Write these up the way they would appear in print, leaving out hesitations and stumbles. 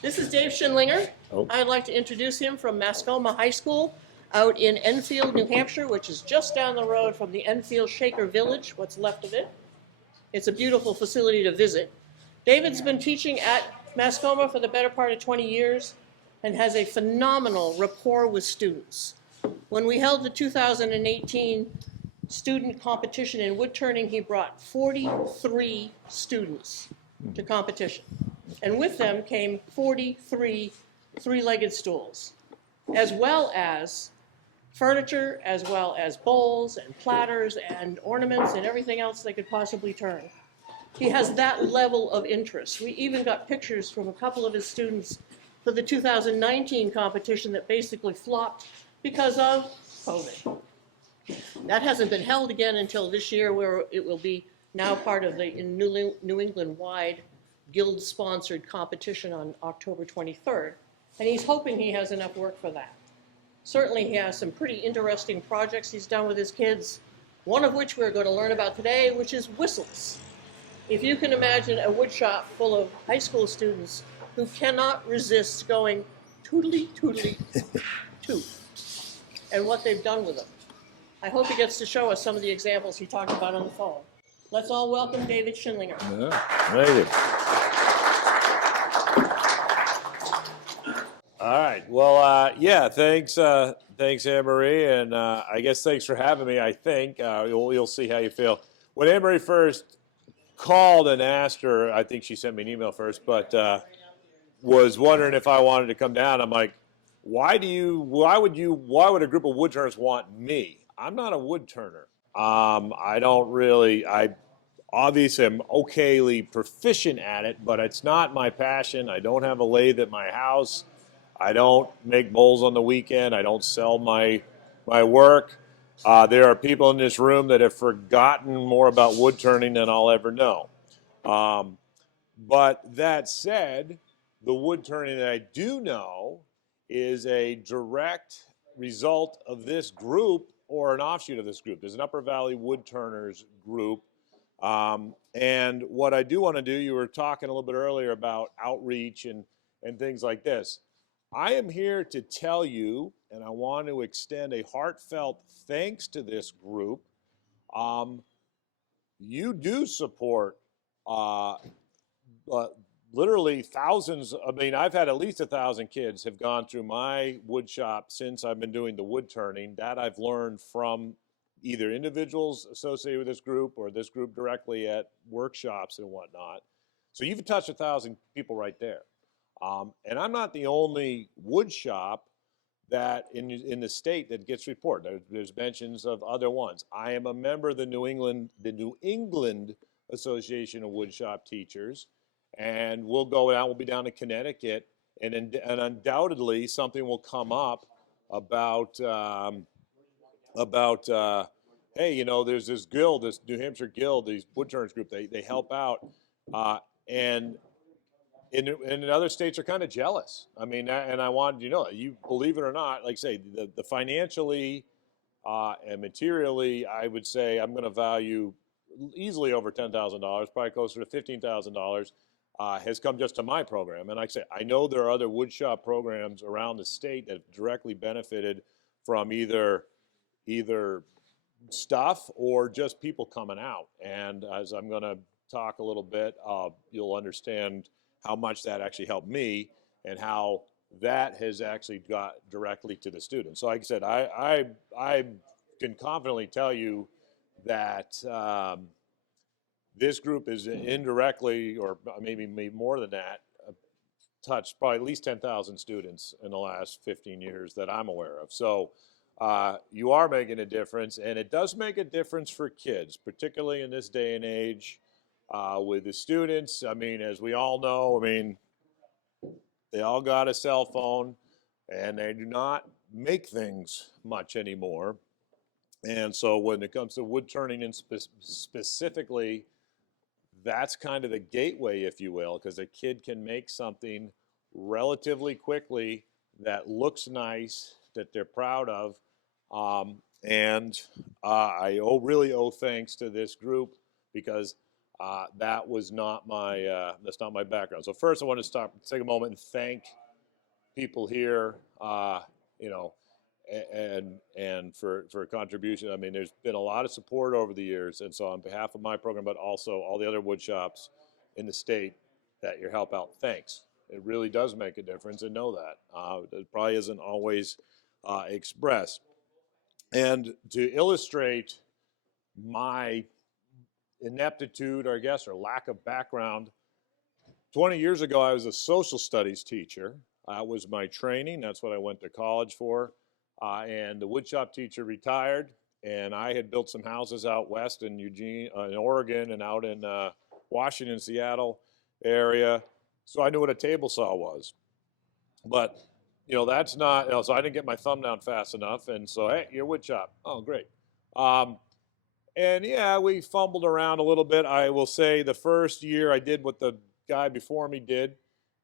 This is Dave Shinlinger. Oh. I'd like to introduce him from Mascoma High School out in Enfield, New Hampshire, which is just down the road from the Enfield Shaker Village, what's left of it. It's a beautiful facility to visit. David's been teaching at Mascoma for the better part of 20 years and has a phenomenal rapport with students. When we held the 2018 student competition in wood turning, he brought 43 students to competition. And with them came 43 three-legged stools, as well as furniture, as well as bowls and platters and ornaments and everything else they could possibly turn. He has that level of interest. We even got pictures from a couple of his students for the 2019 competition that basically flopped because of COVID. That hasn't been held again until this year, where it will be now part of the New England-wide guild-sponsored competition on October 23rd, and he's hoping he has enough work for that. Certainly he has some pretty interesting projects he's done with his kids, one of which we're going to learn about today, which is whistles. If you can imagine a wood shop full of high school students who cannot resist going tootly, tootly, toot, and what they've done with them. I hope he gets to show us some of the examples he talked about on the phone. Let's all welcome David Shinlinger. Thank you. All right. Well, yeah. Thanks, Anne-Marie, and I guess thanks for having me. I think you'll see how you feel. When Anne-Marie first called and asked her, I think she sent me an email first, but was wondering if I wanted to come down. I'm like, why would a group of woodturners want me? I'm not a woodturner. I obviously am okayly proficient at it, but it's not my passion. I don't have a lathe at my house. I don't make bowls on the weekend. I don't sell my work. There are people in this room that have forgotten more about wood turning than I'll ever know. But that said, the wood turning that I do know is a direct result of this group or an offshoot of this group. There's an Upper Valley Woodturners group. And what I do want to do, you were talking a little bit earlier about outreach and things like this. I am here to tell you, and I want to extend a heartfelt thanks to this group. You do support literally thousands. I mean, I've had at least 1,000 kids have gone through my wood shop since I've been doing the wood turning. That I've learned from either individuals associated with this group or this group directly at workshops and whatnot. So you've touched 1,000 people right there. And I'm not the only wood shop that in the state that gets reported. There's mentions of other ones. I am a member of the New England Association of Woodshop Teachers, and we'll go out. We'll be down in Connecticut, and undoubtedly something will come up about hey, you know, there's this guild, this New Hampshire guild, these woodturners group. They help out, and in other states are kind of jealous. I mean, and I wanted you to know, you believe it or not, like say the financially and materially, I would say I'm going to value easily over $10,000, probably closer to $15,000, has come just to my program. And like I say, I know there are other woodshop programs around the state that have directly benefited from either stuff or just people coming out. And as I'm going to talk a little bit, you'll understand how much that actually helped me and how that has actually got directly to the students. So like I said, I can confidently tell you that this group is indirectly, or maybe more than that, touched probably at least 10,000 students in the last 15 years that I'm aware of. So you are making a difference, and it does make a difference for kids, particularly in this day and age. With the students, I mean, as we all know, I mean, they all got a cell phone, and they do not make things much anymore. And so when it comes to wood turning and specifically, that's kind of the gateway, if you will, because a kid can make something relatively quickly that looks nice, that they're proud of. I really owe thanks to this group, because That was not my, that's not my background. So first I want to take a moment and thank people here, you know, and for a contribution. I mean, there's been a lot of support over the years, and so on behalf of my program, but also all the other wood shops in the state that your help out, thanks. It really does make a difference, and know that. It probably isn't always expressed. And to illustrate my ineptitude, or I guess, or lack of background, 20 years ago, I was a social studies teacher. That was my training. That's what I went to college for. And the woodshop teacher retired, and I had built some houses out west in in Oregon, and out in Washington, Seattle area. So I knew what a table saw was. But, you know, that's not, you know, so I didn't get my thumb down fast enough. And so, hey, you're a wood shop. Oh, great. And yeah, we fumbled around a little bit. I will say the first year I did what the guy before me did.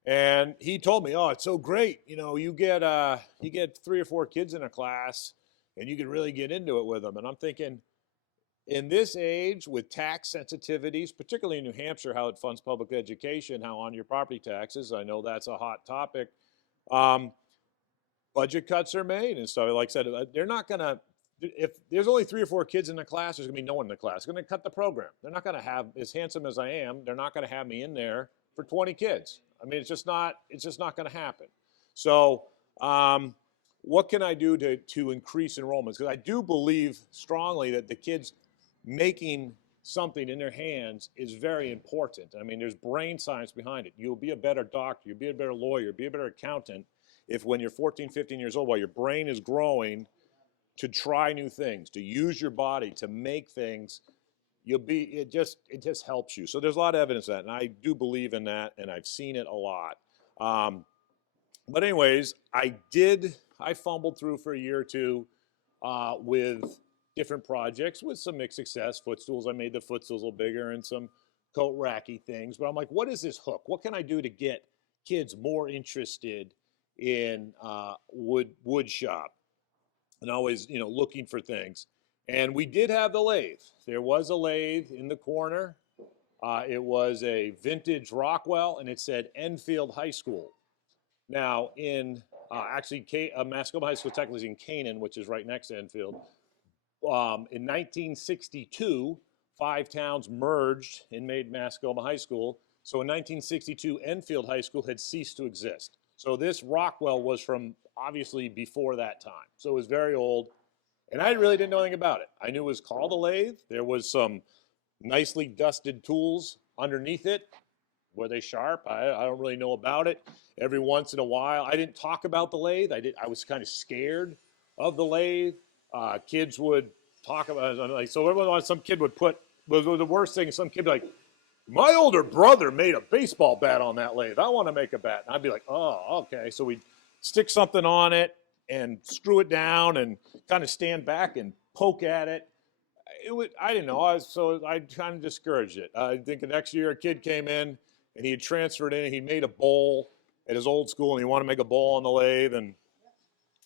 And he told me, oh, it's so great. You know, you get 3 or 4 kids in a class and you can really get into it with them. And I'm thinking, in this age with tax sensitivities, particularly in New Hampshire, how it funds public education, how on your property taxes, I know that's a hot topic. Budget cuts are made and stuff. Like I said, they're not going to, if there's only 3 or 4 kids in the class, there's going to be no one in the class. They're going to cut the program. They're not going to have, as handsome as I am, they're not going to have me in there for 20 kids. I mean, it's just not going to happen. So what can I do to increase enrollments? Because I do believe strongly that the kids making something in their hands is very important. I mean, there's brain science behind it. You'll be a better doctor, you'll be a better lawyer, you'll be a better accountant if when you're 14, 15 years old, while your brain is growing, to try new things, to use your body to make things, it just helps you. So there's a lot of evidence of that, and I do believe in that, and I've seen it a lot. But anyways, I fumbled through for a year or two with different projects with some mixed success. Footstools, I made the footstools a little bigger, and some coat racky things. But I'm like, what is this hook? What can I do to get kids more interested in wood shop? And always, you know, looking for things. And we did have the lathe. There was a lathe in the corner. It was a vintage Rockwell, and it said Enfield High School. Now, in Mascoma High School technically is in Canaan, which is right next to Enfield. In 1962, 5 towns merged and made Mascoma High School. So in 1962, Enfield High School had ceased to exist. So this Rockwell was from obviously before that time. So it was very old. And I really didn't know anything about it. I knew it was called a lathe. There was some nicely dusted tools underneath it. Were they sharp? I don't really know about it. Every once in a while, I didn't talk about the lathe. I was kind of scared of the lathe. Kids would talk about it. Like, so some kid would put, was the worst thing, some kid would be like, my older brother made a baseball bat on that lathe. I want to make a bat. And I'd be like, oh, okay. So we'd stick something on it and screw it down and kind of stand back and poke at it. I didn't know. I kind of discouraged it. I think the next year a kid came in and he had transferred in and he made a bowl at his old school and he wanted to make a bowl on the lathe. And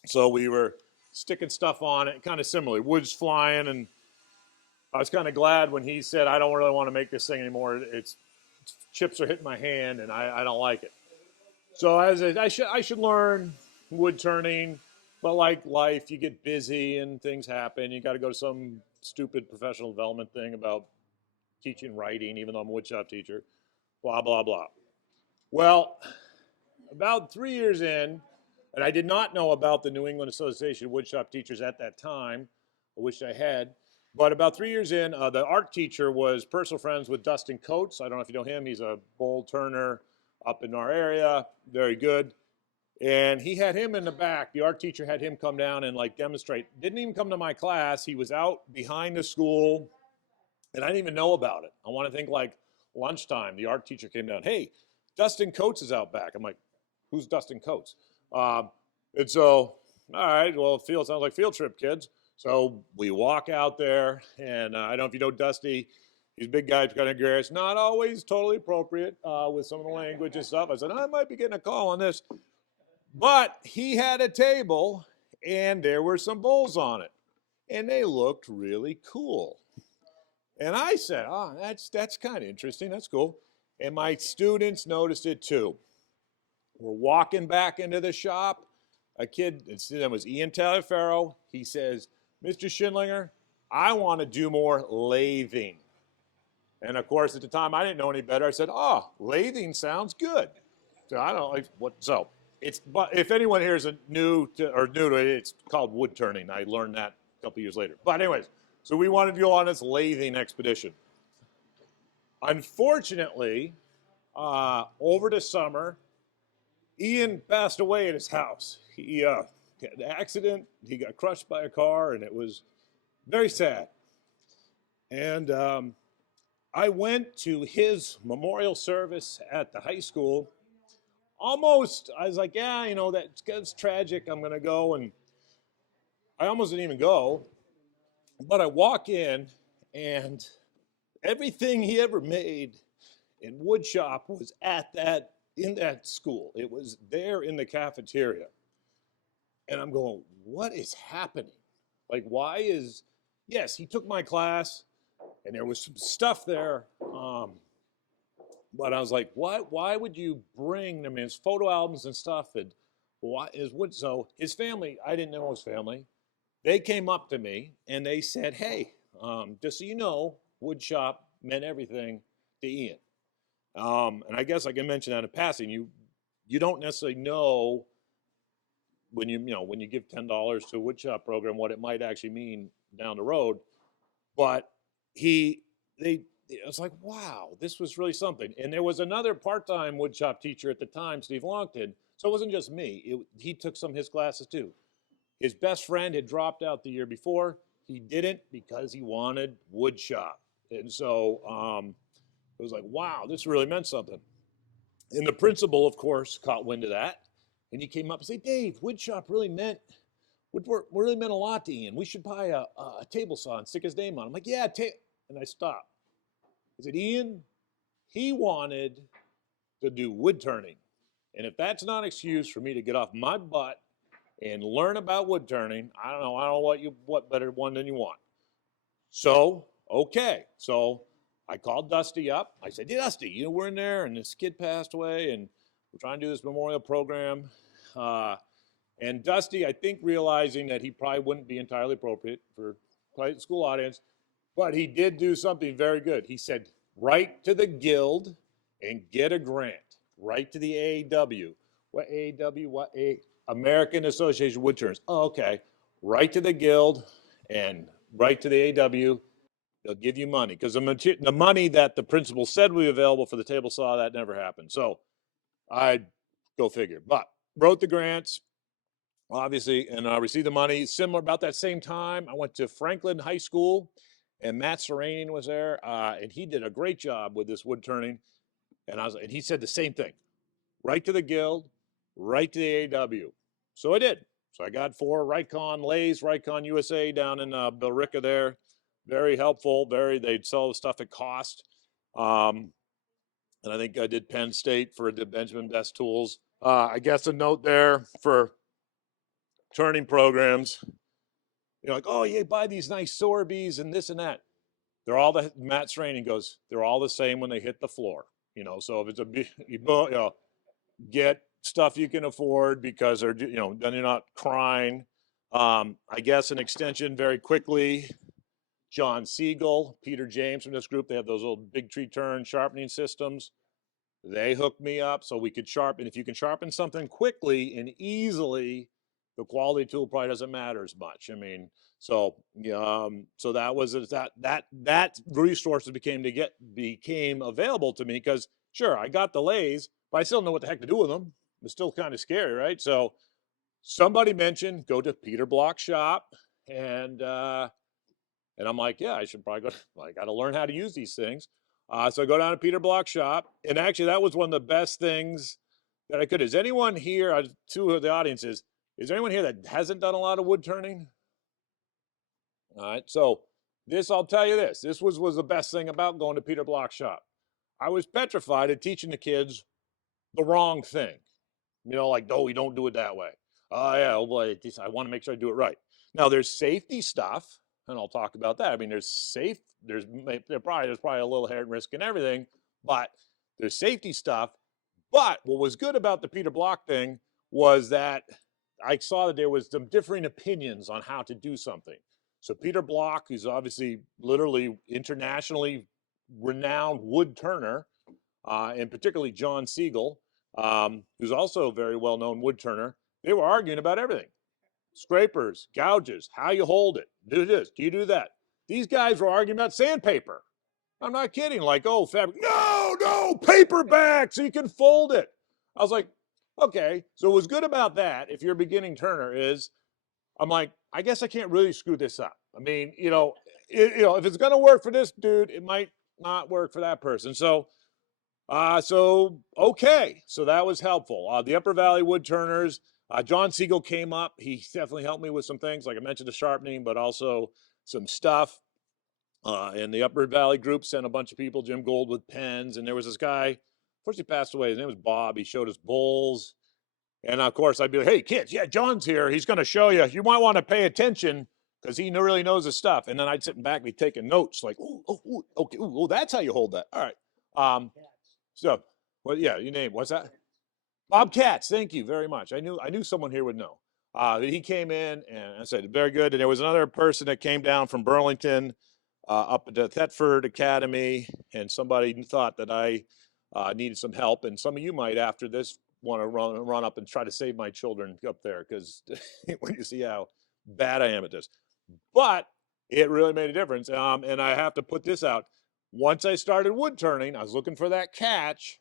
so we were sticking stuff on it, kind of similar. Wood's flying, and I was kind of glad when he said, I don't really want to make this thing anymore. Chips are hitting my hand and I don't like it. So I should learn wood turning, but like life, you get busy and things happen. You got to go to some stupid professional development thing about teaching writing, even though I'm a woodshop teacher, blah, blah, blah. Well, about 3 years in, and I did not know about the New England Association of Woodshop Teachers at that time. I wish I had. But about 3 years in, the art teacher was personal friends with Dustin Coates. I don't know if you know him. He's a bowl turner up in our area. Very good. And he had him in the back. The art teacher had him come down and like demonstrate. Didn't even come to my class. He was out behind the school, and I didn't even know about it. I want to think like lunchtime. The art teacher came down. Hey, Dustin Coates is out back. I'm like, who's Dustin Coates? And so, all right, well, sounds like field trip, kids. So we walk out there, and I don't know if you know Dusty. He's a big guy, kind of garish. Not always totally appropriate with some of the language and stuff. I said, I might be getting a call on this. But he had a table, and there were some bowls on it, and they looked really cool. And I said, oh, that's kind of interesting. That's cool. And my students noticed it too. We're walking back into the shop. A kid, his name was Ian Tagliaferro. He says, Mr. Shinlinger, I want to do more lathing. And of course, at the time, I didn't know any better. I said, oh, lathing sounds good. So I don't like what, so it's, but if anyone here is new to it, it's called wood turning. I learned that a couple years later. But anyways, so we wanted to go on this lathing expedition. Unfortunately, over the summer, Ian passed away at his house. He had an accident. He got crushed by a car, and it was very sad. And I went to his memorial service at the high school. Almost, I was like, yeah, you know, that's tragic. I'm going to go. And I almost didn't even go. But I walk in, and everything he ever made in wood shop was in that school. It was there in the cafeteria. And I'm going, what is happening? Like, yes, he took my class, and there was some stuff there. But I was like, why would you bring, I mean, his photo albums and stuff, and so his family, I didn't know his family. They came up to me, and they said, hey, just so you know, wood shop meant everything to Ian. And I guess I can mention that in passing. You don't necessarily know when you give $10 to a woodshop program what it might actually mean down the road. But it was like, wow, this was really something. And there was another part-time woodshop teacher at the time, Steve Longton. So it wasn't just me. He took some of his classes too. His best friend had dropped out the year before. He didn't because he wanted woodshop. And so it was like, wow, this really meant something. And the principal, of course, caught wind of that. And he came up and said, Dave, woodshop really meant a lot to Ian. We should buy a table saw and stick his name on it. I'm like, yeah, and I stopped. I said, Ian, he wanted to do wood turning. And if that's not an excuse for me to get off my butt and learn about wood turning, I don't know what better one than you want. So, okay. So I called Dusty up. I said, yeah, Dusty, we're in there, and this kid passed away, and we're trying to do this memorial program. And Dusty, I think, realizing that he probably wouldn't be entirely appropriate for private school audience, but he did do something very good. He said, write to the guild and get a grant. Write to the AAW. What AAW? American Association of Woodturners. Oh, okay. Write to the guild and write to the AAW. They'll give you money. Because the money that the principal said would be available for the table saw, that never happened. So I go figure. But wrote the grants, obviously, and received the money. Similar, about that same time, I went to Franklin High School, and Matt Serranian was there, and he did a great job with this wood turning. And he said the same thing: write to the guild, write to the AW. So I did. So I got 4 Rikon lathes, Rikon USA down in Billerica there. Very helpful. They'd sell the stuff at cost. And I think I did Penn State for the Benjamin Best Tools. I guess a note there for turning programs. Like, oh, yeah, buy these nice Sorbies and this and that. Matt Serranian goes, they're all the same when they hit the floor. So if it's get stuff you can afford because then you're not crying. I guess an extension very quickly. John Siegel, Peter James from this group, they have those old big tree turn sharpening systems. They hooked me up so we could sharpen. If you can sharpen something quickly and easily, the quality tool probably doesn't matter as much. I mean, so that was that resources became available to me because sure, I got the lathes, but I still don't know what the heck to do with them. It's still kind of scary, right? So somebody mentioned go to Peter Block's shop, and I'm like, yeah, I should probably go. I got to learn how to use these things. So I go down to Peter Block's shop, and actually that was one of the best things that I could. Is anyone here, two of the audiences, is there anyone here that hasn't done a lot of wood turning? All right, so I'll tell you this. This was the best thing about going to Peter Block's shop. I was petrified of teaching the kids the wrong thing. Like, no, we don't do it that way. Oh, yeah, oh boy, I want to make sure I do it right. Now, there's safety stuff. and I'll talk about that. I mean, there's probably a little inherent risk in everything, but there's safety stuff. But what was good about the Peter Block thing was that I saw that there was some differing opinions on how to do something. So Peter Block, who's obviously literally internationally renowned wood turner, and particularly John Siegel, who's also a very well-known wood turner, they were arguing about everything. Scrapers, gouges, how you hold it, do this, do you do that? These guys were arguing about sandpaper. I'm not kidding, like, oh, fabric, no, paperback so you can fold it. I was like, okay, so what's good about that, if you're a beginning turner, is I'm like, I guess I can't really screw this up. I mean, if it's gonna work for this dude, it might not work for that person. So okay, so that was helpful. The Upper Valley Woodturners, John Siegel came up. He definitely helped me with some things, like I mentioned, the sharpening, but also some stuff. And the Upper Valley group sent a bunch of people, Jim Gold with pens, and there was this guy, unfortunately passed away. His name was Bob. He showed us bowls. And of course, I'd be like, hey, kids, yeah, John's here. He's going to show you. You might want to pay attention because he really knows his stuff. And then I'd sit in back and be taking notes like, ooh, okay, ooh, that's how you hold that. All right. So, well, yeah, you name, what's that? Bob Katz, thank you very much. I knew someone here would know. He came in and I said, very good. And there was another person that came down from Burlington up at the Thetford Academy, and somebody thought that I needed some help. And some of you might, after this, want to run up and try to save my children up there, because when you see how bad I am at this. But it really made a difference. And I have to put this out. Once I started wood turning, I was looking for that catch.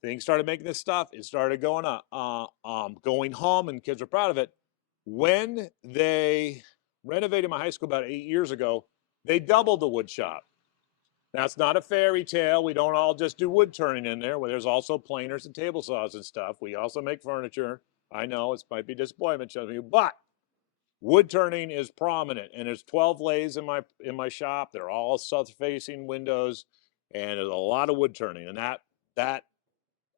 Things started making this stuff. It started going up, going home, and kids were proud of it. When they renovated my high school about 8 years ago, they doubled the wood shop. Now, it's not a fairy tale. We don't all just do wood turning in there, where there's also planers and table saws and stuff. We also make furniture. I know it might be disappointment to some of you, but wood turning is prominent, and there's 12 lathes in my shop. They're all south-facing windows, and there's a lot of wood turning, and that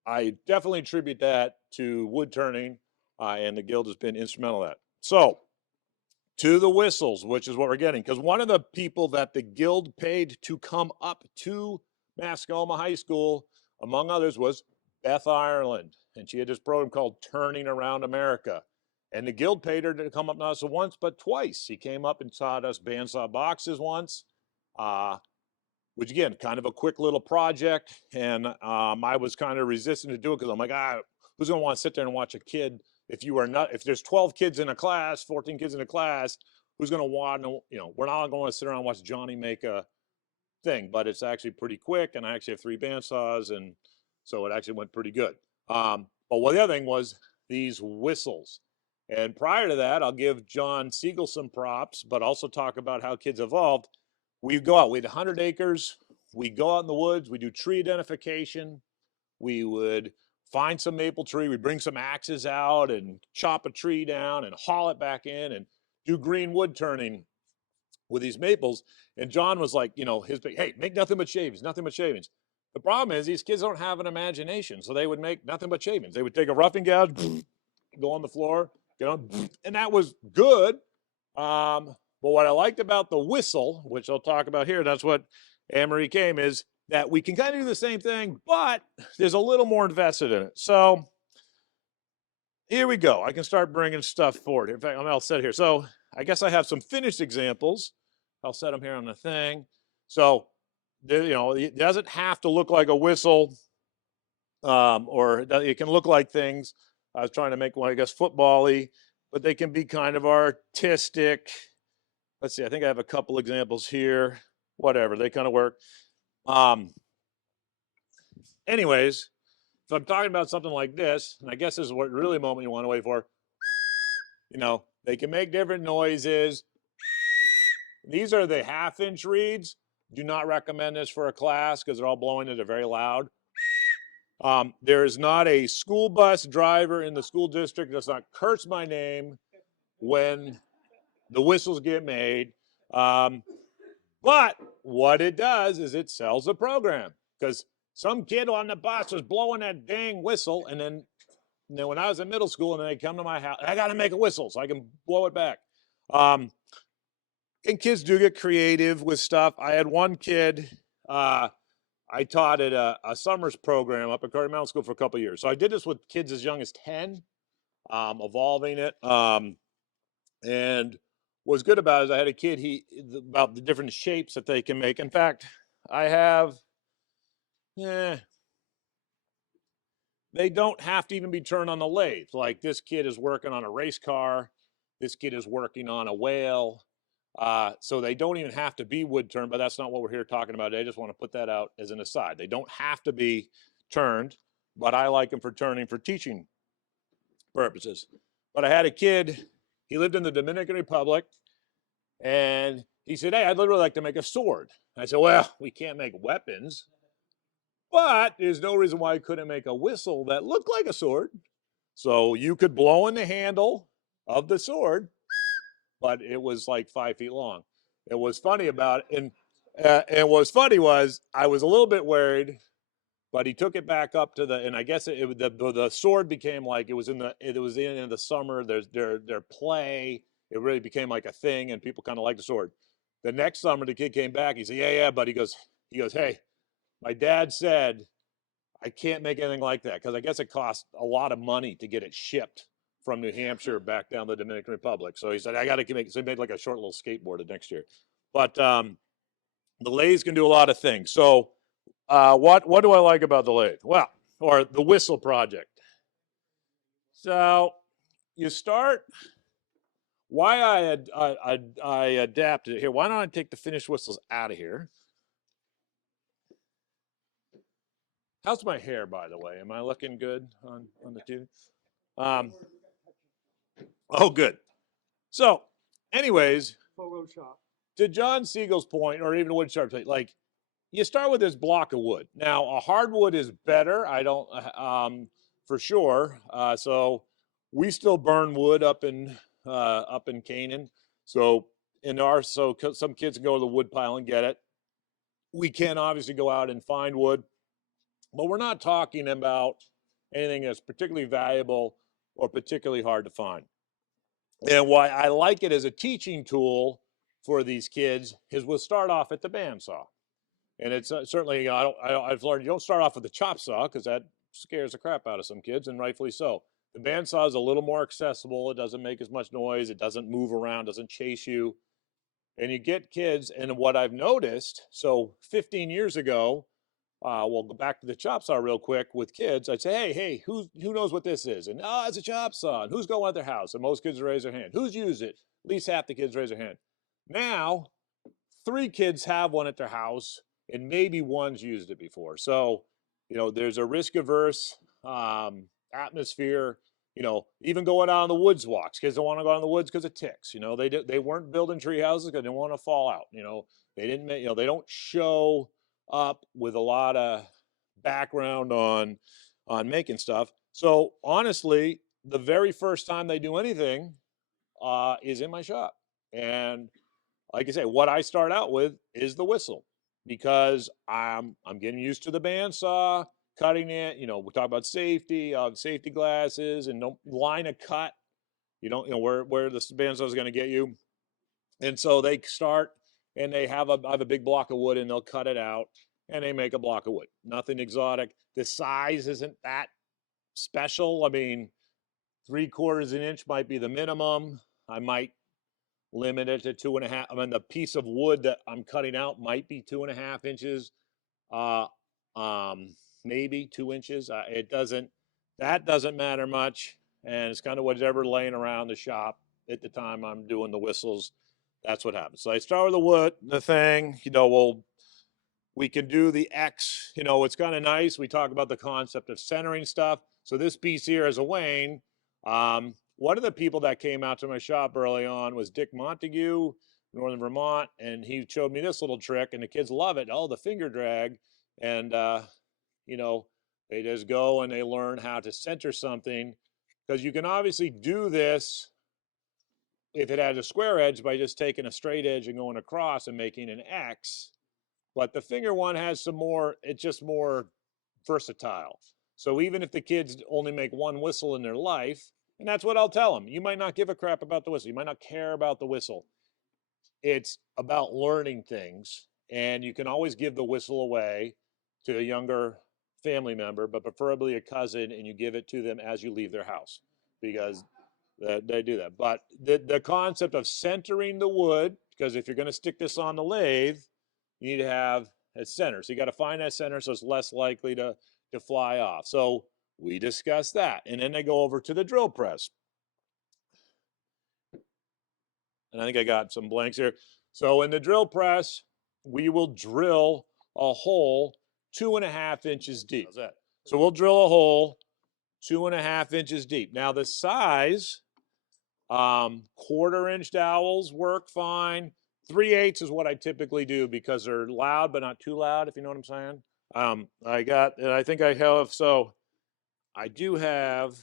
I definitely attribute that to wood turning, and the Guild has been instrumental in that. So, to the whistles, which is what we're getting, because one of the people that the Guild paid to come up to Mascoma High School, among others, was Beth Ireland, and she had this program called Turning Around America. And the Guild paid her to come up not so once, but twice. He came up and taught us bandsaw boxes once, which again, kind of a quick little project. And I was kind of resistant to do it because I'm like, who's going to want to sit there and watch a kid? If there's 12 kids in a class, 14 kids in a class, who's going to want to, we're not going to sit around and watch Johnny make a thing, but it's actually pretty quick. And I actually have 3 bandsaws, and so it actually went pretty good. But the other thing was these whistles. And prior to that, I'll give John Siegel some props, but also talk about how kids evolved. We go out, we had 100 acres. We go out in the woods, we do tree identification. We would find some maple tree, we'd bring some axes out and chop a tree down and haul it back in and do green wood turning with these maples. And John was like, hey, make nothing but shavings, nothing but shavings. The problem is these kids don't have an imagination, so they would make nothing but shavings. They would take a roughing gouge, go on the floor, get on, and that was good. But what I liked about the whistle, which I'll talk about here, that's what Anne-Marie came, is that we can kind of do the same thing, but there's a little more invested in it. So here we go. I can start bringing stuff forward. In fact, I'll set here. So I guess I have some finished examples. I'll set them here on the thing. So, it doesn't have to look like a whistle, or it can look like things. I was trying to make one, I guess, football-y, but they can be kind of artistic. Let's see, I think I have a couple examples here. Whatever, they kind of work. Anyways, if I'm talking about something like this, and I guess this is what really moment you want to wait for, they can make different noises. These are the 1/2-inch reeds. Do not recommend this for a class because they're all blowing and they're very loud. There is not a school bus driver in the school district that does not curse my name when the whistles get made. But what it does is it sells a program, because some kid on the bus was blowing that dang whistle, and then when I was in middle school and then they come to my house, I got to make a whistle so I can blow it back. and kids do get creative with stuff. I had one kid, I taught at a summer's program up at Granite Mountain School for a couple of years. So I did this with kids as young as 10, evolving it. And what's good about it is I had a kid, about the different shapes that they can make. In fact, I have, they don't have to even be turned on the lathe. Like this kid is working on a race car. This kid is working on a whale. So they don't even have to be wood turned, but that's not what we're here talking about today. I just want to put that out as an aside. They don't have to be turned, but I like them for turning for teaching purposes. But I had a kid, he lived in the Dominican Republic, and he said, hey, I'd literally like to make a sword. I said, well, we can't make weapons, but there's no reason why I couldn't make a whistle that looked like a sword. So you could blow in the handle of the sword, but it was like 5 feet long. It was funny about it, and what's funny was I was a little bit worried, but he took it back up to and I guess the sword became like it was in the summer. Their play. It really became like a thing, and people kind of liked the sword. The next summer, the kid came back. He said, yeah, but he goes, hey, my dad said I can't make anything like that because I guess it cost a lot of money to get it shipped from New Hampshire back down to the Dominican Republic. So he said, I got to make it. So he made like a short little skateboard the next year. But the lathes can do a lot of things. So what do I like about the lathe? Well, or the whistle project. So you start, why I adapted it here. Why don't I take the finished whistles out of here? How's my hair, by the way? Am I looking good on the TV? Oh, good. So, anyways, Photoshop. to John Siegel's point, or even Woodsharp's point, like you start with this block of wood. Now, a hardwood is better. I don't, for sure. So we still burn wood up in Canaan. So some kids can go to the wood pile and get it. We can obviously go out and find wood, but we're not talking about anything that's particularly valuable or particularly hard to find. And why I like it as a teaching tool for these kids is we'll start off at the bandsaw. And it's certainly, I've learned you don't start off with the chop saw because that scares the crap out of some kids, and rightfully so. The bandsaw is a little more accessible. It doesn't make as much noise. It doesn't move around, doesn't chase you. And you get kids, and what I've noticed, so 15 years ago, we'll go back to the chop saw real quick with kids. I'd say, hey, who knows what this is? And, it's a chop saw. And who's going at their house? And most kids raise their hand. Who's used it? At least half the kids raise their hand. Now, 3 kids have one at their house, and maybe one's used it before. So, there's a risk-averse atmosphere. Even going out on the woods walks. Kids don't want to go out in the woods because of ticks. They weren't building tree houses because they didn't want to fall out. They didn't. They don't show up with a lot of background on making stuff. So honestly, the very first time they do anything is in my shop, and like I say, what I start out with is the whistle because I'm getting used to the bandsaw, cutting it. We talk about safety, safety glasses, and don't line a cut. You don't, where the bandsaw is going to get you. And so they start, and I have a big block of wood, and they'll cut it out, and they make a block of wood. Nothing exotic. The size isn't that special. I mean, 3/4 inch might be the minimum. I might limit it to 2.5. I mean, the piece of wood that I'm cutting out might be 2.5 inches, maybe 2 inches. That doesn't matter much, and it's kind of whatever laying around the shop at the time I'm doing the whistles. That's what happens. So I start with the wood, the thing. We can do the X. It's kind of nice. We talk about the concept of centering stuff. So this piece here is a wane. One of the people that came out to my shop early on was Dick Montague, Northern Vermont, and he showed me this little trick, and the kids love it. Oh, the finger drag. And, they just go and they learn how to center something, because you can obviously do this if it has a square edge by just taking a straight edge and going across and making an X. But the finger one has it's just more versatile. So even if the kids only make one whistle in their life, and that's what I'll tell them. You might not give a crap about the whistle. You might not care about the whistle. it's about learning things, and you can always give the whistle away to a younger family member, but preferably a cousin, and you give it to them as you leave their house, because they do that. But the concept of centering the wood, because if you're going to stick this on the lathe, you need to have a center. So you got to find that center so it's less likely to fly off. So we discuss that, and then they go over to the drill press. And I think I got some blanks here. So in the drill press, we will drill a hole 2.5 inches deep. How's that? So we'll drill a hole 2.5 inches deep. Now the size, 1/4 inch dowels work fine. 3/8 is what I typically do because they're loud, but not too loud, if you know what I'm saying. I think I have, so I do have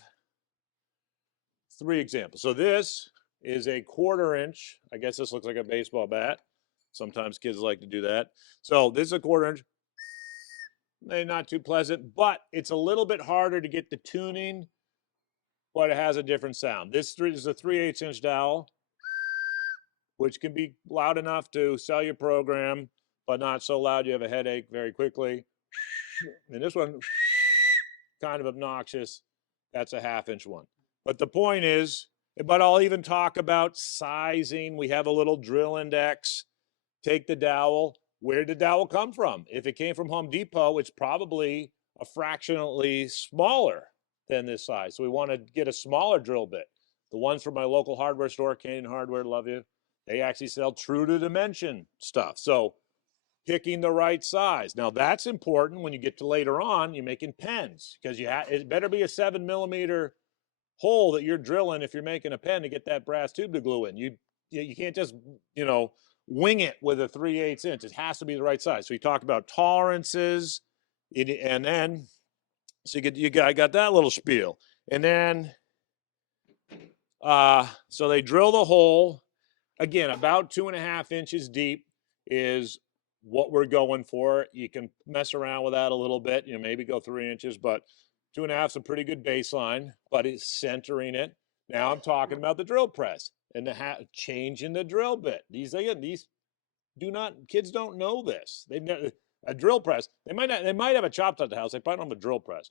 3 examples. So this is a 1/4 inch. I guess this looks like a baseball bat. Sometimes kids like to do that. So this is a 1/4 inch. Maybe not too pleasant, but it's a little bit harder to get the tuning, but it has a different sound. This is a 3/8 inch dowel, which can be loud enough to sell your program, but not so loud you have a headache very quickly. And this one, kind of obnoxious. That's a 1/2 inch one. But the point is, but I'll even talk about sizing. We have a little drill index. Take the dowel. Where did the dowel come from? If it came from Home Depot, it's probably a fractionally smaller than this size. So we want to get a smaller drill bit. The ones from my local hardware store, Canadian Hardware, love you. They actually sell true to dimension stuff. So picking the right size. Now that's important when you get to later on, you're making pens, because it better be a 7mm hole that you're drilling if you're making a pen to get that brass tube to glue in. You can't just, wing it with a 3/8 inch. It has to be the right size. So you talk about tolerances, and then so I got that little spiel, and then so they drill the hole again about 2.5 inches deep is what we're going for. You can mess around with that a little bit, maybe go 3 inches, but 2.5 is a pretty good baseline. But it's centering it. Now I'm talking about the drill press and changing the drill bit. These kids don't know this. They've never a drill press. They might have a chop at the house. They probably don't have a drill press.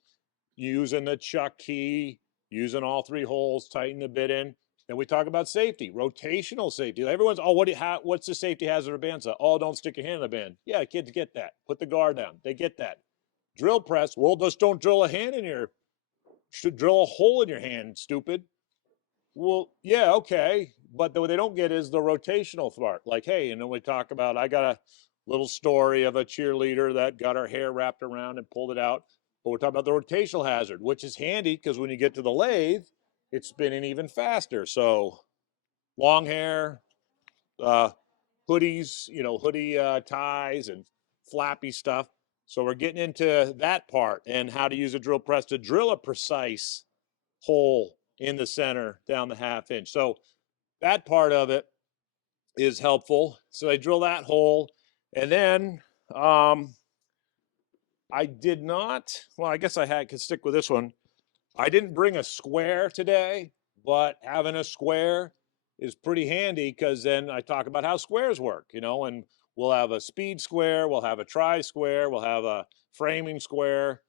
Using the chuck key, using all 3 holes, tighten the bit in. Then we talk about safety, rotational safety. Everyone's, what's the safety hazard of bandsaw? Oh, don't stick your hand in the band. Yeah, kids get that. Put the guard down. They get that. Drill press. Well, just don't drill a hand in your. Should drill a hole in your hand, stupid. Well, yeah, okay. But what they don't get is the rotational part. Like, hey, we talk about, I got a little story of a cheerleader that got her hair wrapped around and pulled it out. But we're talking about the rotational hazard, which is handy because when you get to the lathe, it's spinning even faster. So long hair, hoodies, hoodie ties and flappy stuff. So we're getting into that part and how to use a drill press to drill a precise hole in the center down the 1/2 inch. So that part of it is helpful. So I drill that hole, and then I did not, well, I guess could stick with this one. I didn't bring a square today, but having a square is pretty handy because then I talk about how squares work, and we'll have a speed square, we'll have a tri-square, we'll have a framing square,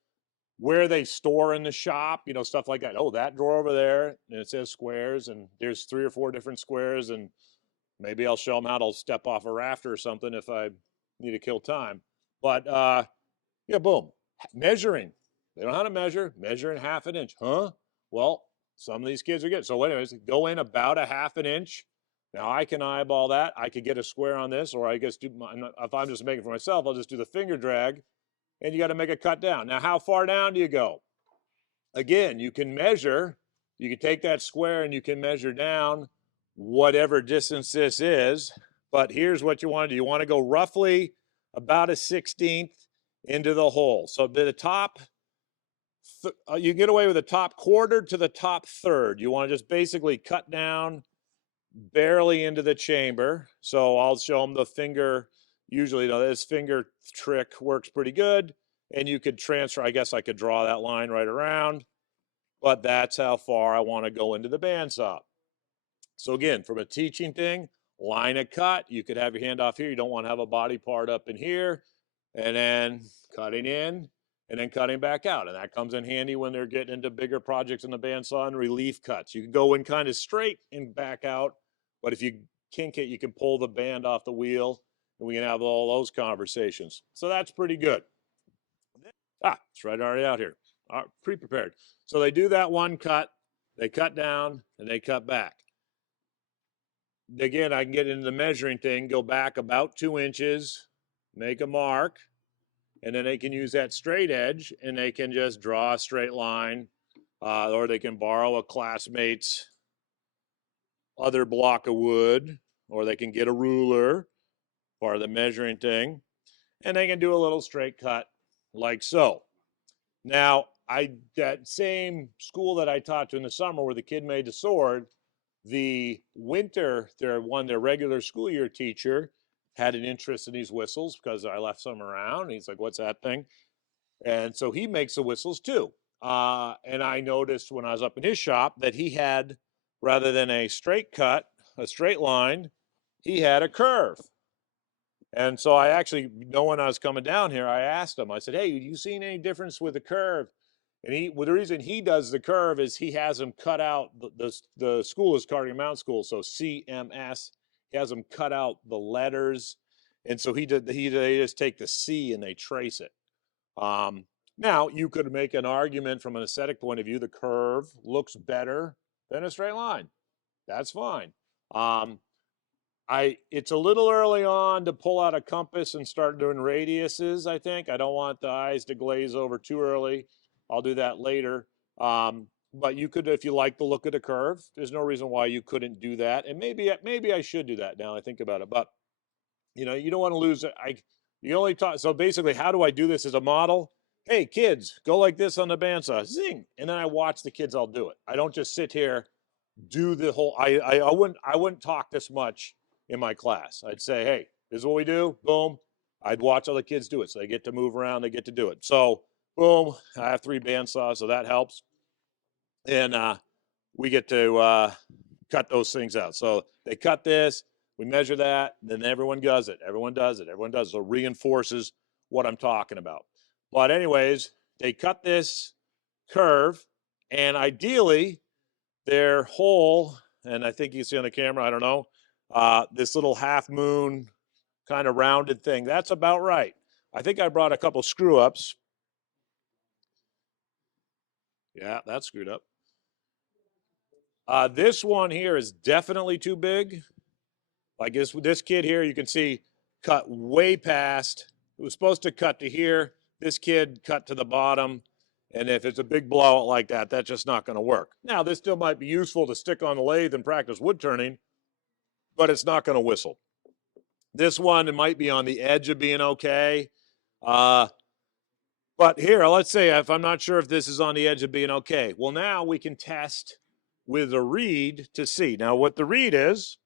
where they store in the shop, stuff like that. Oh, that drawer over there, and it says squares, and there's 3 or 4 different squares, and maybe I'll show them how to step off a rafter or something if I need to kill time. But yeah, boom, measuring. They don't know how to measure in 1/2 inch, huh? Well, some of these kids are good. So anyways, go in about a 1/2 inch. Now I can eyeball that. I could get a square on this, or I guess if I'm just making it for myself, I'll just do the finger drag. And you got to make a cut down. Now, how far down do you go? Again, you can measure. You can take that square and you can measure down whatever distance this is. But here's what you want to do. You want to go roughly about a 1/16 into the hole. So the top, you get away with the top 1/4 to the top 1/3. You want to just basically cut down barely into the chamber. So I'll show them the finger. Usually, this finger trick works pretty good, and you could transfer. I guess I could draw that line right around, but that's how far I want to go into the bandsaw. So again, from a teaching thing, line of cut. You could have your hand off here. You don't want to have a body part up in here. And then cutting in and then cutting back out. And that comes in handy when they're getting into bigger projects in the bandsaw and relief cuts. You can go in kind of straight and back out. But if you kink it, you can pull the band off the wheel. And we can have all those conversations. So that's pretty good. It's right already out here. Pre-prepared. So they do that one cut. They cut down and they cut back. Again, I can get into the measuring thing, go back about 2 inches, make a mark, and then they can use that straight edge and they can just draw a straight line, or they can borrow a classmate's other block of wood, or they can get a ruler, part of the measuring thing, and they can do a little straight cut like so. Now, that same school that I taught to in the summer where the kid made the sword, the winter, their regular school year teacher had an interest in these whistles because I left some around. And he's like, what's that thing? And so he makes the whistles too. And I noticed when I was up in his shop that he had, rather than a straight cut, a straight line, he had a curve. And so I actually, knowing I was coming down here, I asked him, I said, hey, you seen any difference with the curve? And the reason he does the curve is he has them cut out, the school is Cardigan Mountain School, so CMS, he has them cut out the letters. And so they just take the C and they trace it. Now, you could make an argument from an aesthetic point of view, the curve looks better than a straight line. That's fine. It's a little early on to pull out a compass and start doing radiuses, I think. I don't want the eyes to glaze over too early. I'll do that later. But you could, if you like the look of the curve, there's no reason why you couldn't do that. And maybe I should do that now I think about it. But, you don't want to lose it. You only talk, so basically, how do I do this as a model? Hey, kids, go like this on the bandsaw, zing. And then I watch the kids all do it. I don't just sit here, do the whole, I wouldn't talk this much in my class. I'd say, hey, this is what we do, boom. I'd watch other kids do it. So they get to move around, they get to do it. So boom, I have 3 bandsaws, so that helps. And we get to cut those things out. So they cut this, we measure that, then everyone does it. Everyone does it. Everyone does it. So it reinforces what I'm talking about. But anyways, they cut this curve, and ideally, their hole, and I think you see on the camera, I don't know, this little half moon kind of rounded thing, that's about right. I think I brought a couple screw ups. Yeah, that's screwed up. This one here is definitely too big. Like this kid here, you can see cut way past. It was supposed to cut to here. This kid cut to the bottom. And if it's a big blowout like that, that's just not going to work. Now, this still might be useful to stick on the lathe and practice wood turning, but it's not going to whistle. This one, it might be on the edge of being okay. But here, let's say if I'm not sure if this is on the edge of being okay. Well, now we can test with a reed to see. Now, what the reed is,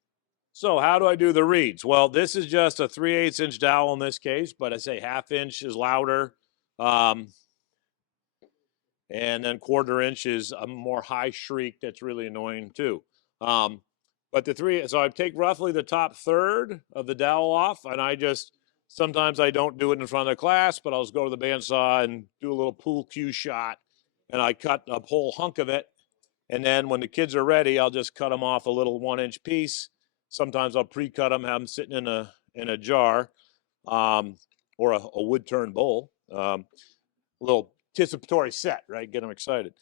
so how do I do the reeds? Well, this is just a 3/8 inch dowel in this case, but I say 1/2 inch is louder. And then 1/4 inch is a more high shriek that's really annoying too. But so I take roughly the top third of the dowel off, and sometimes I don't do it in front of the class, but I'll just go to the bandsaw and do a little pool cue shot, and I cut a whole hunk of it. And then when the kids are ready, I'll just cut them off a little 1-inch piece. Sometimes I'll pre-cut them, have them sitting in a jar, or a wood turn bowl. A little anticipatory set, right? Get them excited.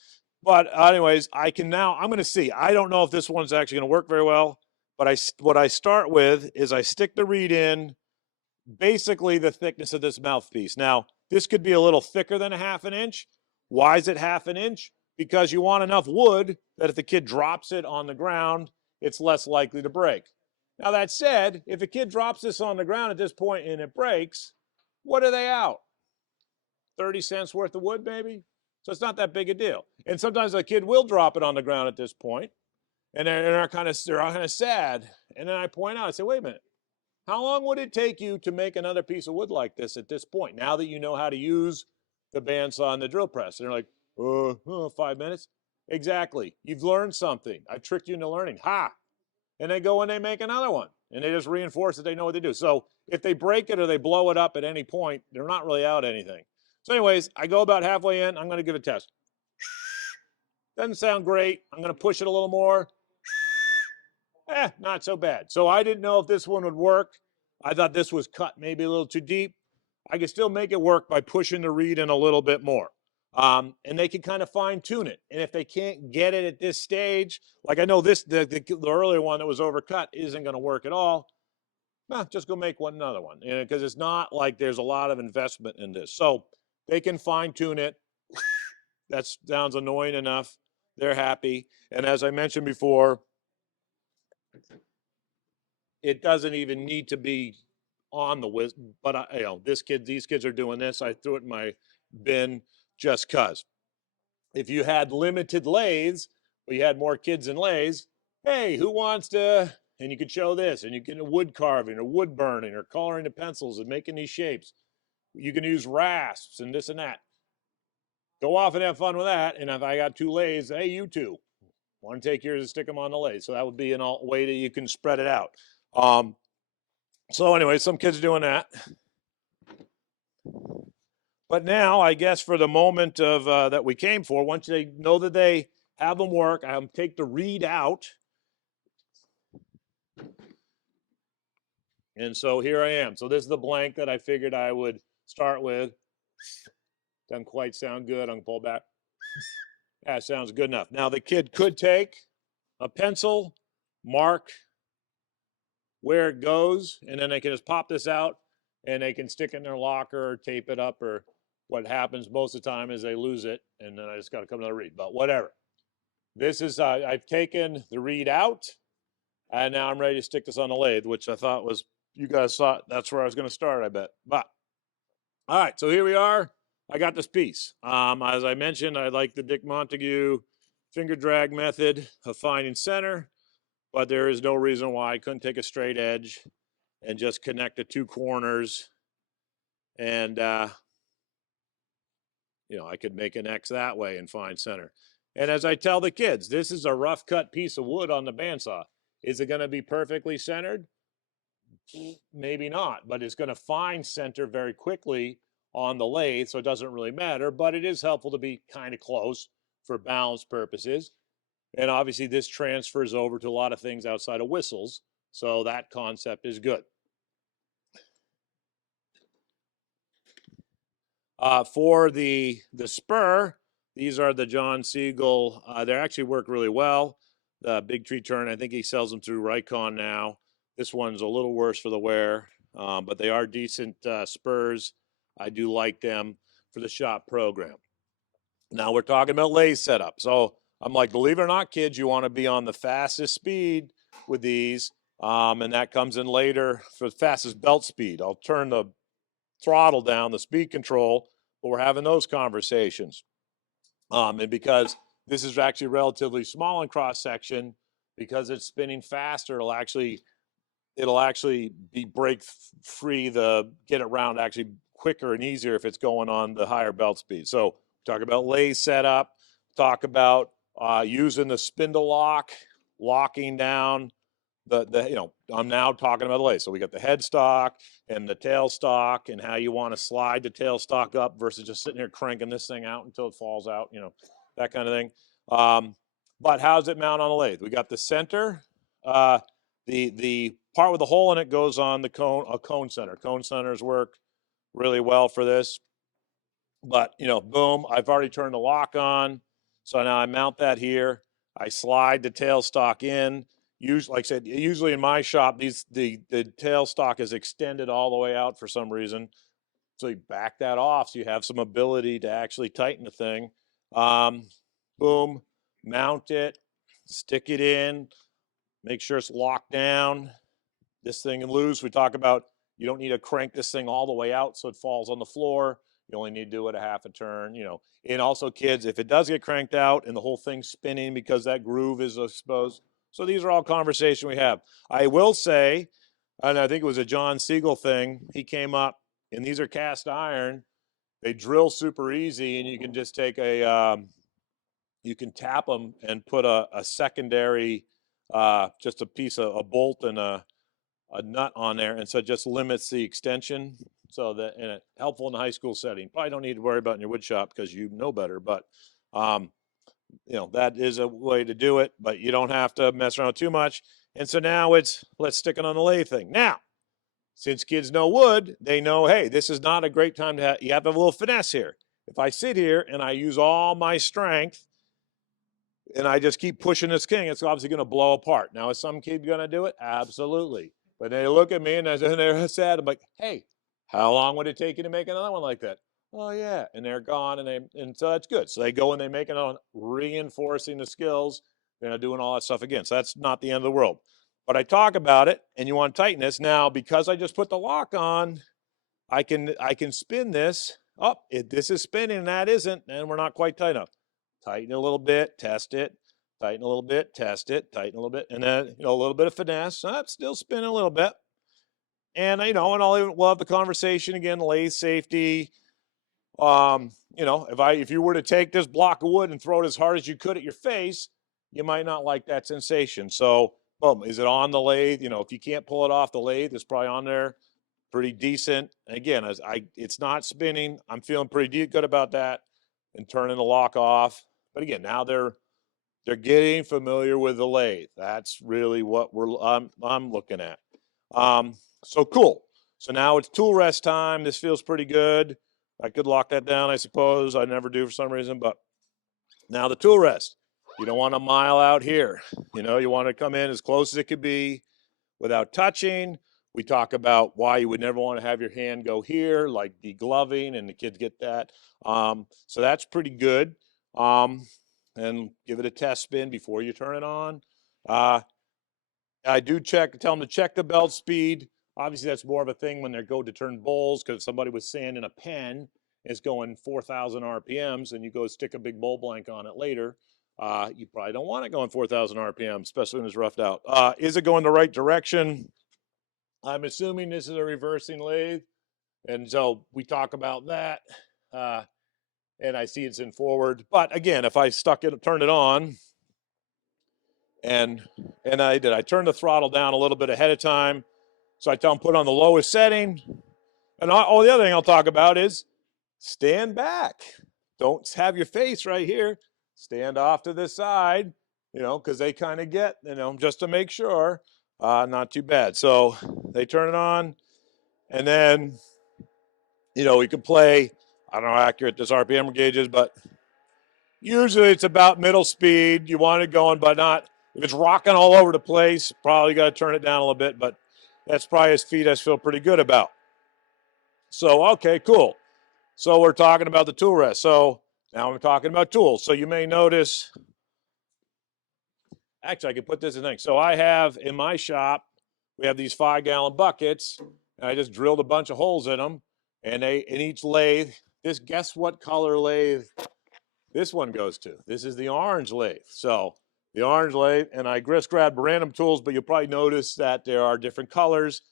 But anyways, I'm going to see. I don't know if this one's actually going to work very well, but what I start with is I stick the reed in basically the thickness of this mouthpiece. Now, this could be a little thicker than a 1/2 inch. Why is it 1/2 inch? Because you want enough wood that if the kid drops it on the ground, it's less likely to break. Now, that said, if a kid drops this on the ground at this point and it breaks, what are they out? 30 cents worth of wood, maybe? So it's not that big a deal. And sometimes a kid will drop it on the ground at this point, and they're kind of sad. And then I point out, I say, wait a minute, how long would it take you to make another piece of wood like this at this point, now that you know how to use the bandsaw and the drill press? And they're like, 5 minutes? Exactly. You've learned something. I tricked you into learning. Ha! And they go and they make another one. and they just reinforce that they know what they do. So if they break it or they blow it up at any point, they're not really out anything. So anyways, I go about halfway in. I'm going to give it a test. Doesn't sound great. I'm going to push it a little more. Not so bad. So I didn't know if this one would work. I thought this was cut maybe a little too deep. I can still make it work by pushing the reed in a little bit more. And they can kind of fine tune it. And if they can't get it at this stage, like I know this, the earlier one that was overcut isn't going to work at all. Just go make another one, because it's not like there's a lot of investment in this. So they can fine tune it. That sounds annoying enough. They're happy. And as I mentioned before, it doesn't even need to be on the whiz, but these kids are doing this. I threw it in my bin just cause. If you had limited lathes, but you had more kids in lathes, hey, who wants to? And you could show this, and you can wood carving or wood burning or coloring the pencils and making these shapes. You can use rasps and this and that. Go off and have fun with that. And if I got 2 lathes, hey, you two want to take yours and stick them on the lathe. So that would be a way that you can spread it out. So anyway, some kids are doing that. But now, I guess for the moment of that we came for, once they know that they have them work, I take the reed out. And so here I am. So this is the blank that I figured I would start with. Doesn't quite sound good. I'm going to pull back. That sounds good enough. Now the kid could take a pencil, mark where it goes, and then they can just pop this out and they can stick it in their locker or tape it up, or what happens most of the time is they lose it, and then I just got to come to the reed, but whatever. This is, I've taken the reed out, and now I'm ready to stick this on the lathe, which I thought was, you guys thought that's where I was going to start, I bet. But, all right, so here we are. I got this piece. As I mentioned, I like the Dick Montague finger drag method of finding center, but there is no reason why I couldn't take a straight edge and just connect the 2 corners, and I could make an X that way and find center. And as I tell the kids, this is a rough cut piece of wood on the bandsaw. Is it going to be perfectly centered? Maybe not, but it's going to find center very quickly on the lathe, so it doesn't really matter, but it is helpful to be kind of close for balance purposes. And obviously this transfers over to a lot of things outside of whistles, so that concept is good. For the spur, these are the John Siegel. They actually work really well. The Big Tree Turn, I think he sells them through Rikon now. This one's a little worse for the wear, but they are decent spurs. I do like them for the shop program. Now we're talking about lathe setup. So I'm like, believe it or not, kids, you want to be on the fastest speed with these, and that comes in later for the fastest belt speed. I'll turn the throttle down, the speed control, but we're having those conversations. And because this is actually relatively small in cross section, because it's spinning faster, it'll actually be break free, get it round actually quicker and easier if it's going on the higher belt speed. So talk about lathe setup, talk about using the spindle lock, locking down I'm now talking about the lathe. So we got the headstock and the tailstock, and how you want to slide the tailstock up versus just sitting here cranking this thing out until it falls out, that kind of thing. But how does it mount on the lathe? We got the center. The part with the hole in it goes on the cone, a cone center. Cone centers work really well for this. But, boom, I've already turned the lock on. So now I mount that here. I slide the tailstock in. Usually, like I said, usually in my shop, the tailstock is extended all the way out for some reason. So you back that off so you have some ability to actually tighten the thing. Boom, mount it, stick it in, make sure it's locked down. This thing loose, we talk about you don't need to crank this thing all the way out so it falls on the floor. You only need to do it a half a turn, And also, kids, if it does get cranked out and the whole thing's spinning because that groove is exposed. So these are all conversations we have. I will say, and I think it was a John Siegel thing, he came up, and these are cast iron. They drill super easy, and you can just take you can tap them and put a secondary, just a piece of a bolt and a a nut on there, and so it just limits the extension. So that, and it helpful in the high school setting. Probably don't need to worry about in your wood shop because you know better, but you know, that is a way to do it, but you don't have to mess around too much. And so now it's, let's stick it on the lathe thing. Now, since kids know wood, they know, hey, this is not a great time to have, you have a little finesse here. If I sit here and I use all my strength and I just keep pushing this king, it's obviously going to blow apart. Now, is some kid going to do it? Absolutely. But they look at me and they're sad. I'm like, hey, how long would it take you to make another one like that? Oh yeah, and they're gone, and so that's good. So they go and they make it on reinforcing the skills. They're not doing all that stuff again. So that's not the end of the world. But I talk about it, and you want to tighten this now because I just put the lock on. I can spin this. Oh, this is spinning, and that isn't, and we're not quite tight enough. Tighten a little bit, test it. Tighten a little bit, test it. Tighten a little bit, and then a little bit of finesse. Still spinning a little bit. And and we'll have the conversation again. Lathe safety. If you were to take this block of wood and throw it as hard as you could at your face, you might not like that sensation. So, boom, is it on the lathe? If you can't pull it off the lathe, it's probably on there, pretty decent. And again, it's not spinning. I'm feeling pretty good about that, and turning the lock off. But again, now they're getting familiar with the lathe. That's really what I'm looking at. So cool. So now it's tool rest time. This feels pretty good. I could lock that down, I suppose. I never do for some reason, but now the tool rest. You don't want a mile out here. You want to come in as close as it could be without touching. We talk about why you would never want to have your hand go here, like degloving, and the kids get that. So that's pretty good. And give it a test spin before you turn it on. I do tell them to check the belt speed. Obviously, that's more of a thing when they go to turn bowls, because somebody was sanding a pen is going 4,000 RPMs, and you go stick a big bowl blank on it later. You probably don't want it going 4,000 RPM, especially when it's roughed out. Is it going the right direction? I'm assuming this is a reversing lathe, and so we talk about that. And I see it's in forward. But again, if I turned it on, and I turned the throttle down a little bit ahead of time. So I tell them put on the lowest setting. And all the other thing I'll talk about is stand back. Don't have your face right here. Stand off to the side, because they kind of get, just to make sure. Not too bad. So they turn it on, and then, we can play. I don't know how accurate this RPM gauge is, but usually it's about middle speed. You want it going, but not, if it's rocking all over the place, probably got to turn it down a little bit, but that's probably a speed I feel pretty good about. So, okay, cool. So we're talking about the tool rest. So now I'm talking about tools. So you may notice, actually I could put this in thing. So I have in my shop, we have these 5-gallon buckets, and I just drilled a bunch of holes in them, and in each lathe, guess what color lathe this one goes to? This is the orange lathe. So the orange lathe, and I just grabbed random tools, but you'll probably notice that there are different colors.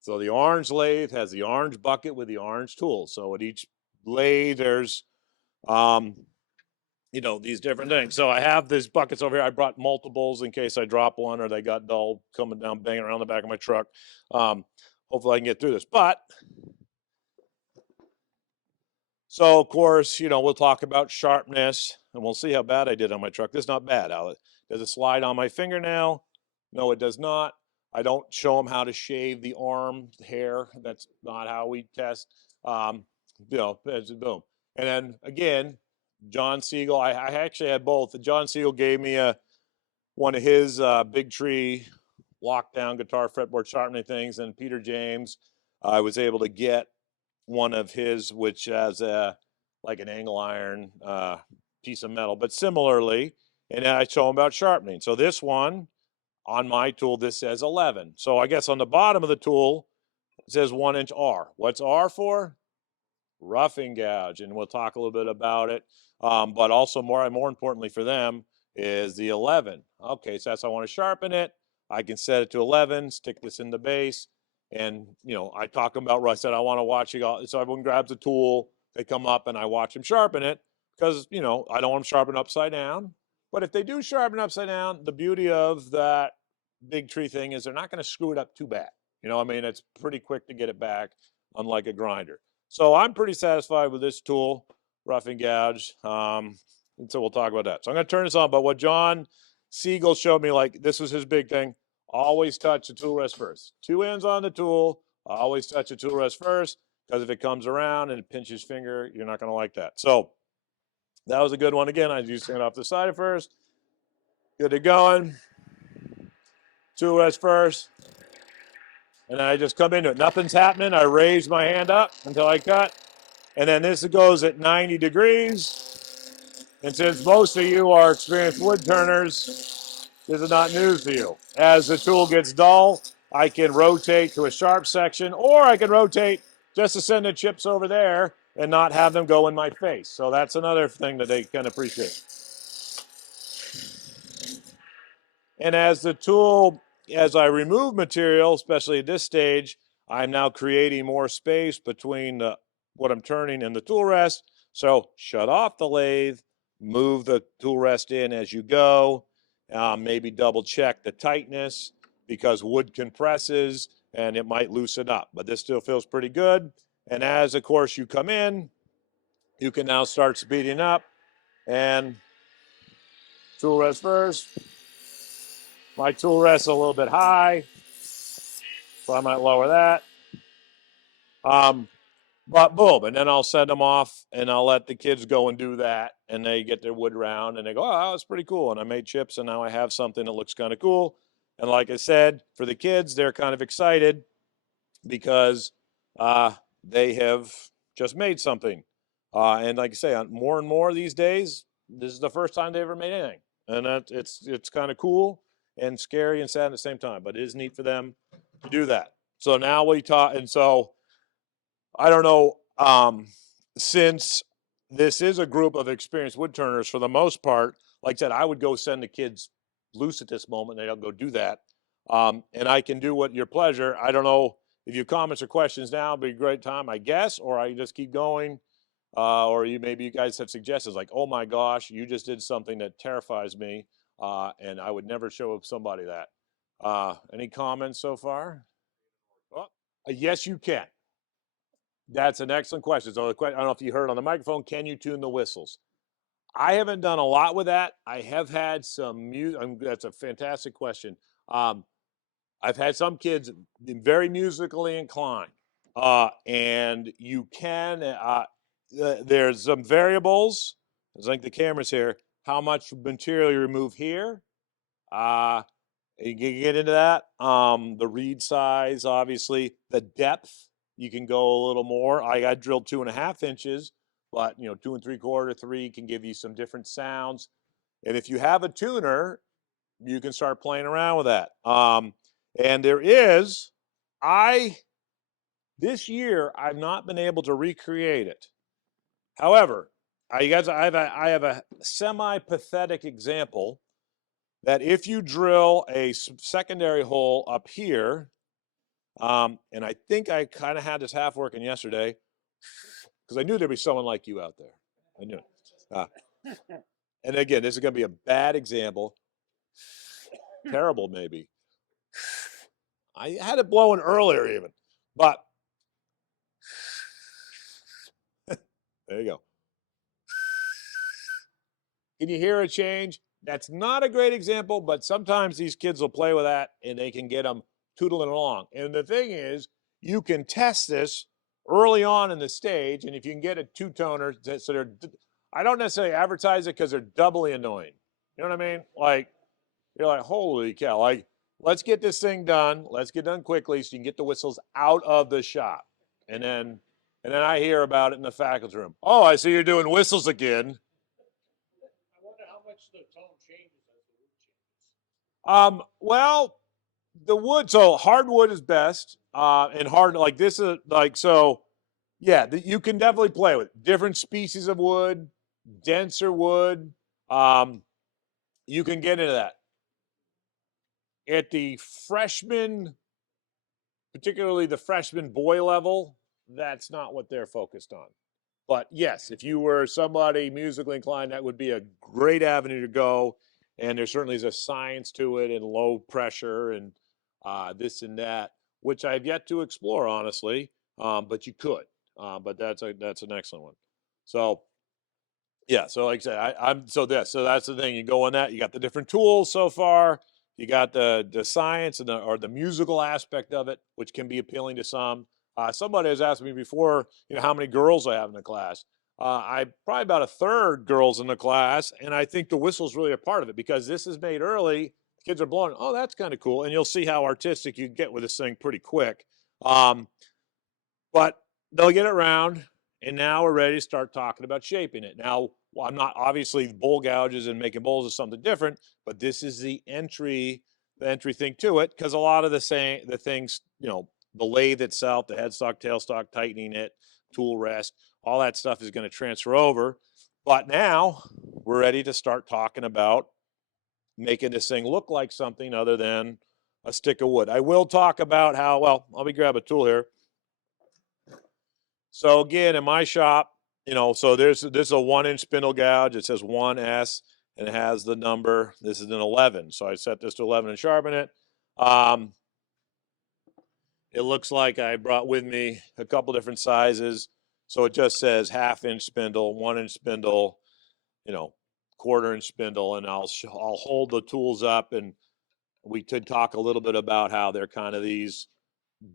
So the orange lathe has the orange bucket with the orange tools. So at each lathe, there's, these different things. So I have these buckets over here. I brought multiples in case I drop one or they got dull coming down, banging around the back of my truck. Hopefully I can get through this. But so, of course, we'll talk about sharpness, and we'll see how bad I did on my truck. This is not bad. Does it slide on my fingernail? No, it does not. I don't show them how to shave the arm hair. That's not how we test. Boom. And then, again, John Siegel, I actually had both. John Siegel gave me one of his big tree lockdown guitar fretboard sharpening things, and Peter James, I was able to get one of his, which has like an angle iron piece of metal, but similarly, and I show him about sharpening. So this one on my tool, this says 11. So I guess on the bottom of the tool, it says 1-inch R. What's R for? Roughing gouge, and we'll talk a little bit about it. But also more importantly for them is the 11. Okay, so that's how I want to sharpen it. I can set it to 11, stick this in the base. And, I talk about, I said, I want to watch it. So everyone grabs a tool, they come up, and I watch them sharpen it because, I don't want them sharpen upside down. But if they do sharpen upside down, the beauty of that big tree thing is they're not going to screw it up too bad. You know, I mean, it's pretty quick to get it back, unlike a grinder. So I'm pretty satisfied with this tool, rough and gouge. And so we'll talk about that. So I'm going to turn this on. But what John Siegel showed me, like this was his big thing, always touch the tool rest first. Two hands on the tool, always touch the tool rest first, because if it comes around and it pinches your finger, you're not going to like that. So that was a good one. Again, I used it off the side at first. Good to going. Tool rest first. And then I just come into it. Nothing's happening. I raise my hand up until I cut. And then this goes at 90 degrees. And since most of you are experienced wood turners, this is not news to you. As the tool gets dull, I can rotate to a sharp section, or I can rotate just to send the chips over there and not have them go in my face. So that's another thing that they can appreciate. And as the tool, as I remove material, especially at this stage, I'm now creating more space between what I'm turning and the tool rest. So shut off the lathe, move the tool rest in as you go, maybe double check the tightness because wood compresses and it might loosen up, but this still feels pretty good. And as, of course, you come in, you can now start speeding up and tool rest first. My tool rest's a little bit high, so I might lower that. But boom, and then I'll send them off, and I'll let the kids go and do that, and they get their wood round, and they go, oh, that's pretty cool. And I made chips, and now I have something that looks kind of cool. And like I said, for the kids, they're kind of excited because they have just made something. And like I say, more and more these days, this is the first time they ever made anything. And it's kind of cool and scary and sad at the same time, but it is neat for them to do that. So now we talk, and so I don't know, since this is a group of experienced woodturners for the most part, like I said, I would go send the kids loose at this moment, and they'll go do that. And I can do what your pleasure. I don't know if you have comments or questions now, it'd be a great time, I guess, or I just keep going. Or maybe you guys have suggestions like, oh my gosh, you just did something that terrifies me, and I would never show somebody that. Any comments so far? Oh, yes, you can. That's an excellent question. So I don't know if you heard on the microphone, can you tune the whistles? I haven't done a lot with that. I have had some music. That's a fantastic question. I've had some kids very musically inclined, and you can, there's some variables. It's like the camera's here. How much material you remove here. You can get into that. The reed size, obviously. The depth, you can go a little more. I drilled 2.5 inches, but 2 3/4, 3 can give you some different sounds. And if you have a tuner, you can start playing around with that. And there is, this year, I've not been able to recreate it. However, I have a semi-pathetic example that if you drill a secondary hole up here, and I think I kind of had this half working yesterday, because I knew there'd be someone like you out there. I knew it. And again, this is going to be a bad example. Terrible, maybe. I had it blowing earlier even, but there you go. Can you hear a change? That's not a great example, but sometimes these kids will play with that and they can get them tootling along. And the thing is, you can test this early on in the stage, and if you can get a two-toner, so they're, I don't necessarily advertise it because they're doubly annoying. You know what I mean? Like, you're like, holy cow, like, let's get this thing done. Let's get done quickly so you can get the whistles out of the shop. And then I hear about it in the faculty room. Oh, I see you're doing whistles again. I wonder how much the tone changes as the wood changes. Well, the wood, so hardwood is best. And hard, like this is like, so yeah, you can definitely play with different species of wood, denser wood. You can get into that. At the freshman, particularly the freshman boy level, that's not what they're focused on. But yes, if you were somebody musically inclined, that would be a great avenue to go. And there certainly is a science to it and low pressure and this and that. which I've yet to explore, honestly, but you could. But that's an excellent one. So yeah, so like I said, so that's the thing. You go on that. You got the different tools so far. You got the science and or the musical aspect of it, which can be appealing to some. Somebody has asked me before, how many girls I have in the class. I probably about a third girls in the class, and I think the whistle's really a part of it because this is made early. Kids are blowing. Oh, that's kind of cool, and you'll see how artistic you get with this thing pretty quick. But they'll get it round, and now we're ready to start talking about shaping it. Now, I'm not obviously bowl gouges and making bowls is something different, but this is the entry thing to it because a lot of the things, the lathe itself, the headstock, tailstock, tightening it, tool rest, all that stuff is going to transfer over. But now we're ready to start talking about making this thing look like something other than a stick of wood. I will talk about how, well, let me grab a tool here. So again, in my shop, so this is a 1-inch spindle gouge. It says 1S and it has the number. This is an 11. So I set this to 11 and sharpen it. It looks like I brought with me a couple different sizes. So it just says 1/2-inch spindle, 1-inch spindle, 1/4-inch spindle, and I'll hold the tools up, and we could talk a little bit about how they're kind of these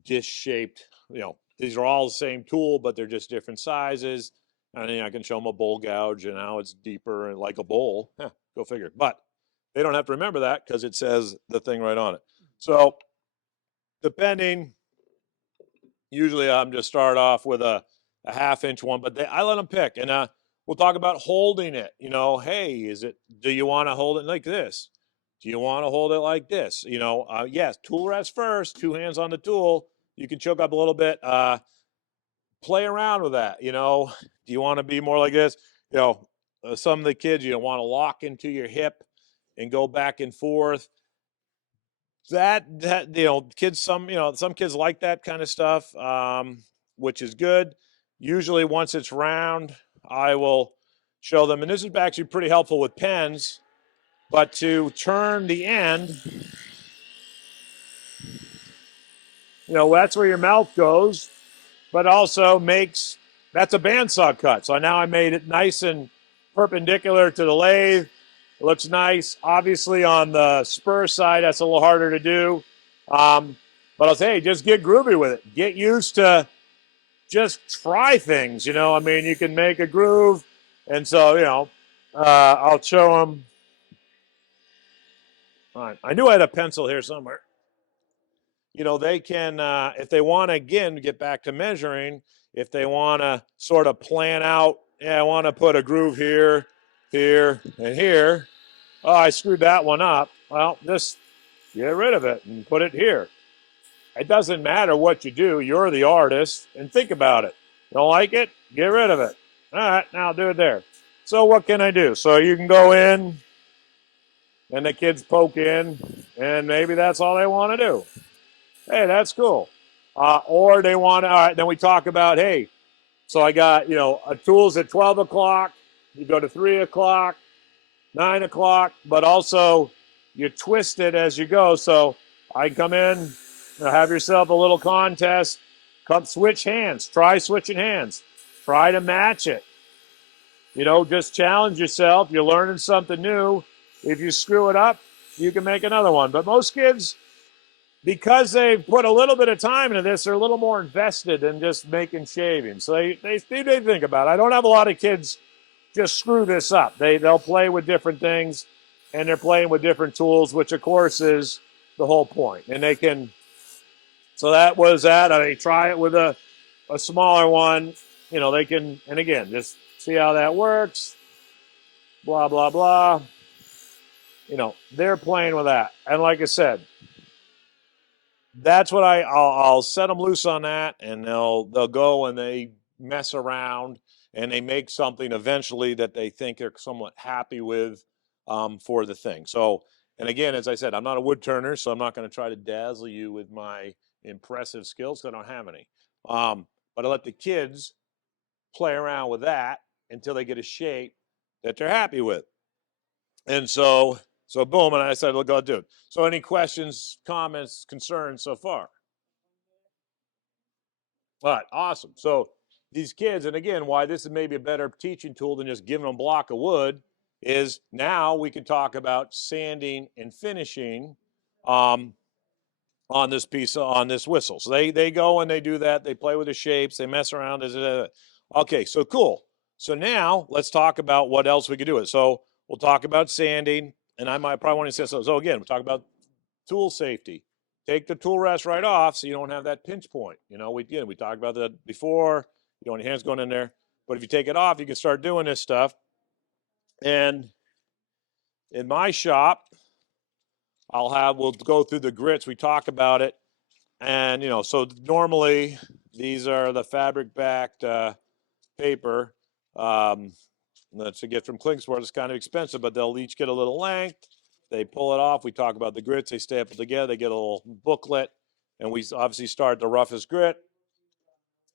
dish-shaped, these are all the same tool, but they're just different sizes. And I can show them a bowl gouge and how it's deeper and like a bowl. Go figure. But they don't have to remember that because it says the thing right on it. So depending, usually I'm just start off with a 1/2-inch one, but I let them pick. And we'll talk about holding it. Hey, do you want to hold it like this? Do you want to hold it like this? Yes, tool rest first, 2 hands on the tool. You can choke up a little bit. Play around with that. Do you want to be more like this? Some of the kids, want to lock into your hip and go back and forth. That kids, some kids like that kind of stuff, which is good. Usually once it's round, I will show them, and this is actually pretty helpful with pens, but to turn the end, that's where your mouth goes, but also that's a bandsaw cut. So now I made it nice and perpendicular to the lathe. It looks nice. Obviously on the spur side, that's a little harder to do. But I'll say, hey, just get groovy with it. Get used to just try things, you can make a groove. And so, I'll show them. All right. I knew I had a pencil here somewhere. They can, if they want to, again, get back to measuring, if they want to sort of plan out, I want to put a groove here, here, and here. Oh, I screwed that one up. Well, just get rid of it and put it here. It doesn't matter what you do. You're the artist, and think about it. Don't like it? Get rid of it. All right, now do it there. So what can I do? So you can go in, and the kids poke in, and maybe that's all they want to do. Hey, that's cool. Or they want to, all right, then we talk about, hey, so I got, a tool's at 12 o'clock. You go to 3 o'clock, 9 o'clock, but also you twist it as you go. So I come in, have yourself a little contest. Come switch hands. Try switching hands. Try to match it. Just challenge yourself. You're learning something new. If you screw it up, you can make another one. But most kids, because they've put a little bit of time into this, they're a little more invested than just making shavings. So they think about it. I don't have a lot of kids just screw this up. They'll play with different things, and they're playing with different tools, which of course is the whole point. And they can, so that was that. I try it with a smaller one. They can, and again, just see how that works. Blah, blah, blah. They're playing with that. And like I said, that's what I'll set them loose on that, and they'll go and they mess around and they make something eventually that they think they're somewhat happy with for the thing. So, and again, as I said, I'm not a wood turner, so I'm not going to try to dazzle you with my impressive skills because I don't have any. But I let the kids play around with that until they get a shape that they're happy with. And so boom, and I said, look, I'll do it. So any questions, comments, concerns so far? All right, awesome. So these kids, and again, why this is maybe a better teaching tool than just giving them a block of wood, is now we can talk about sanding and finishing on this on this whistle. So they go and they do that. They play with the shapes. They mess around. Okay, so cool. So now let's talk about what else we could do it. So we'll talk about sanding, and I might probably want to say so. Again, we'll talk about tool safety. Take the tool rest right off so you don't have that pinch point. You know, we talked about that before. You don't want your hands going in there. But if you take it off, you can start doing this stuff. And in my shop, we'll go through the grits. We talk about it. And, you know, so normally these are the fabric backed paper. That's a gift from Klingsport. It's kind of expensive, but they'll each get a little length. They pull it off. We talk about the grits. They staple together. They get a little booklet, and we obviously start the roughest grit.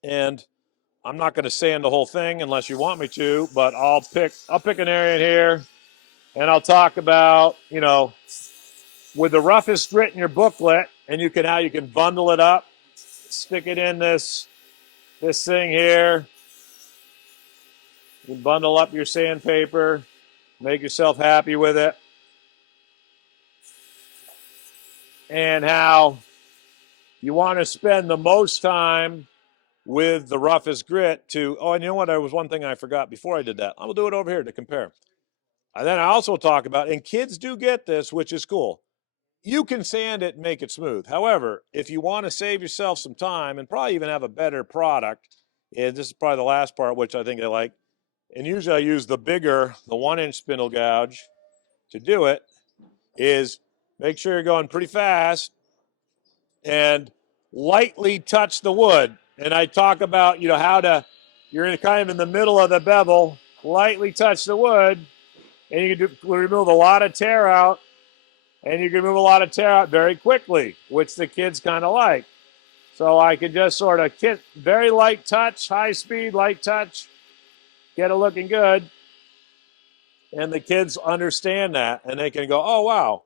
And I'm not going to sand the whole thing unless you want me to, but I'll pick an area in here, and I'll talk about, you know, with the roughest grit in your booklet, and you can bundle it up, stick it in this thing here. You can bundle up your sandpaper, make yourself happy with it. And how you want to spend the most time with the roughest grit and you know what? There was one thing I forgot before I did that. I'm going to do it over here to compare. And then I also talk about, and kids do get this, which is cool. You can sand it and make it smooth. However, if you want to save yourself some time and probably even have a better product, and this is probably the last part, which I think I like, and usually I use the 1-inch spindle gouge to do it, is make sure you're going pretty fast and lightly touch the wood. And I talk about, you know, you're kind of in the middle of the bevel, lightly touch the wood, and you can remove a lot of tear out, and you can remove a lot of tear out very quickly, which the kids kind of like. So I can just sort of very light touch, high speed, light touch, get it looking good. And the kids understand that, and they can go, oh, wow.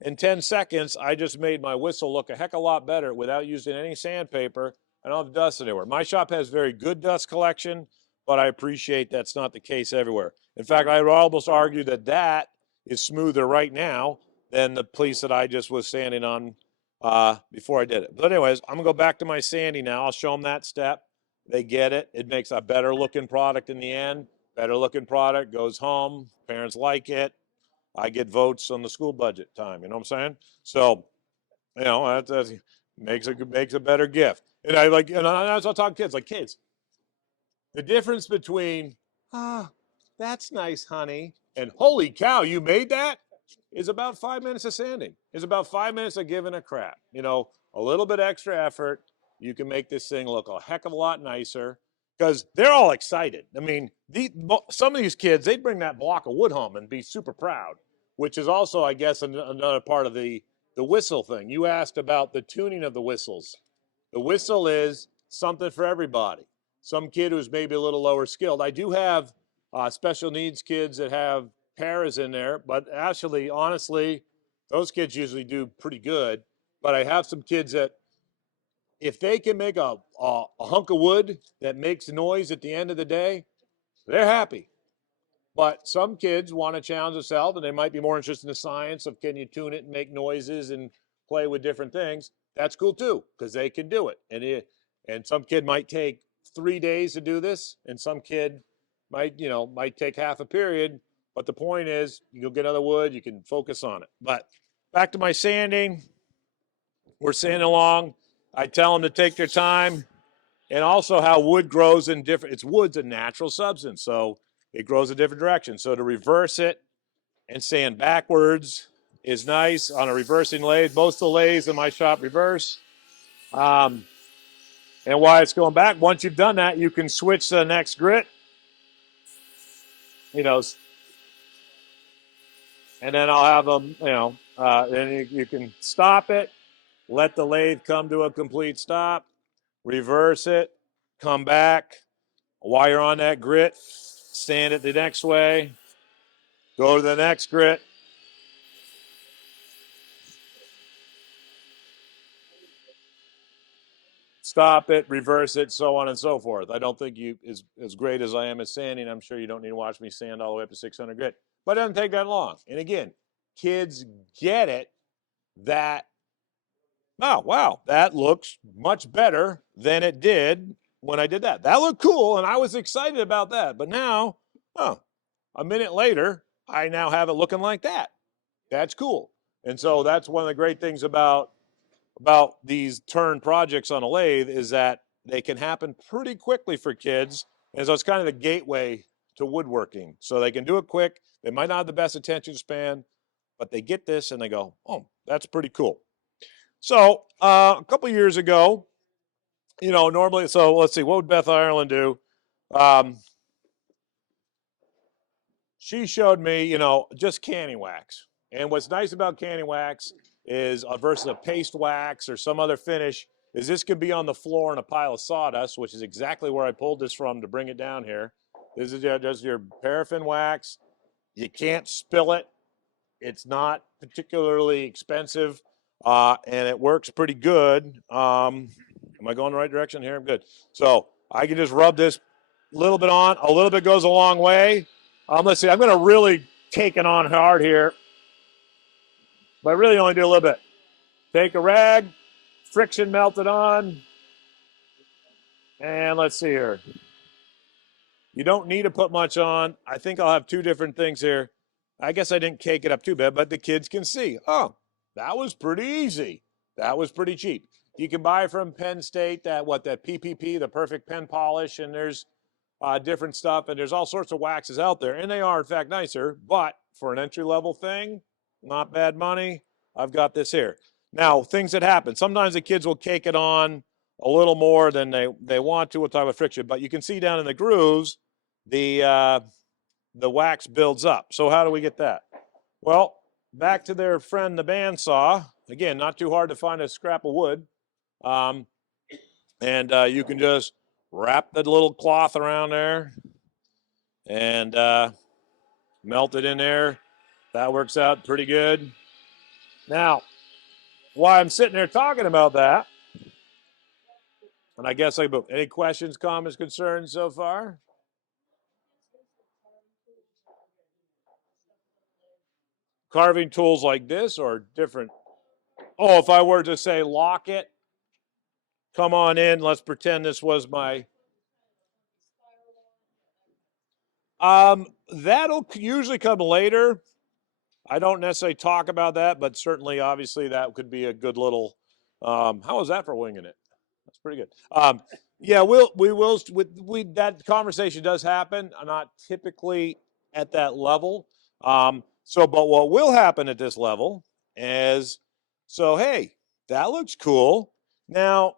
In 10 seconds, I just made my whistle look a heck of a lot better without using any sandpaper. I don't have dust anywhere. My shop has very good dust collection, but I appreciate that's not the case everywhere. In fact, I would almost argue that is smoother right now than the piece that I just was sanding on before I did it. But anyways, I'm going to go back to my sanding now. I'll show them that step. They get it. It makes a better looking product in the end. Better looking product goes home. Parents like it. I get votes on the school budget time. You know what I'm saying? So, you know, that makes a better gift. And I like, and I talk to kids, like, kids, the difference between that's nice, honey, and holy cow, you made that, is about 5 minutes of sanding. It's about 5 minutes of giving a crap. You know, a little bit extra effort, you can make this thing look a heck of a lot nicer because they're all excited. I mean, some of these kids, they'd bring that block of wood home and be super proud, which is also, I guess, another part of the whistle thing. You asked about the tuning of the whistles. The whistle is something for everybody. Some kid who's maybe a little lower skilled. I do have special needs kids that have paras in there, but actually, honestly, those kids usually do pretty good. But I have some kids that, if they can make a hunk of wood that makes noise at the end of the day, they're happy. But some kids want to challenge themselves, and they might be more interested in the science of can you tune it and make noises and play with different things. That's cool too, because they can do it. And some kid might take 3 days to do this, and some kid might take half a period. But the point is, you'll get other wood, you can focus on it. But back to my sanding. We're sanding along. I tell them to take their time, and also how wood grows in different. Wood's a natural substance, so it grows a different direction. So to reverse it and sand backwards is nice on a reversing lathe. Most of the lathes in my shop reverse. And why it's going back, once you've done that, you can switch to the next grit. You know, and then I'll have them, then you can stop it, let the lathe come to a complete stop, reverse it, come back. While you're on that grit, sand it the next way, go to the next grit. stop it, reverse it, so on and so forth. I don't think you as great as I am at sanding. I'm sure you don't need to watch me sand all the way up to 600 grit, but it doesn't take that long. And again, kids get it that, oh, wow, that looks much better than it did when I did that. That looked cool, and I was excited about that. But now, oh, a minute later, I now have it looking like that. That's cool. And so that's one of the great things about these turn projects on a lathe is that they can happen pretty quickly for kids. And so it's kind of the gateway to woodworking. So they can do it quick. They might not have the best attention span, but they get this and they go, oh, that's pretty cool. So a couple years ago, you know, normally, so let's see, what would Beth Ireland do? She showed me, you know, just canning wax. And what's nice about canning wax is versus a paste wax or some other finish is this could be on the floor in a pile of sawdust, which is exactly where I pulled this from to bring it down here. This is just your paraffin wax. You can't spill it. It's not particularly expensive, and it works pretty good. Am I going the right direction here? I'm good. So I can just rub this a little bit on. A little bit goes a long way. Let's see. I'm going to really take it on hard here, but I really only do a little bit. Take a rag, friction melt it on, and let's see here. You don't need to put much on. I think I'll have two different things here. I guess I didn't cake it up too bad, but the kids can see. Oh, that was pretty easy. That was pretty cheap. You can buy from Penn State that PPP, the perfect pen polish, and there's different stuff, and there's all sorts of waxes out there, and they are in fact nicer, but for an entry-level thing, not bad money. I've got this here. Now, things that happen. Sometimes the kids will cake it on a little more than they want to. We'll talk about friction, but you can see down in the grooves, the wax builds up. So how do we get that? Well, back to their friend, the bandsaw. Again, not too hard to find a scrap of wood. And you can just wrap the little cloth around there and melt it in there. That works out pretty good. Now, while I'm sitting there talking about that, and I guess any questions, comments, concerns so far? Carving tools like this or different? Oh, if I were to say lock it, come on in, let's pretend this was my... That'll usually come later. I don't necessarily talk about that, but certainly, obviously, that could be a good little... how was that for winging it? That's pretty good. Yeah, that conversation does happen. Not typically at that level. But what will happen at this level is, so hey, that looks cool. Now,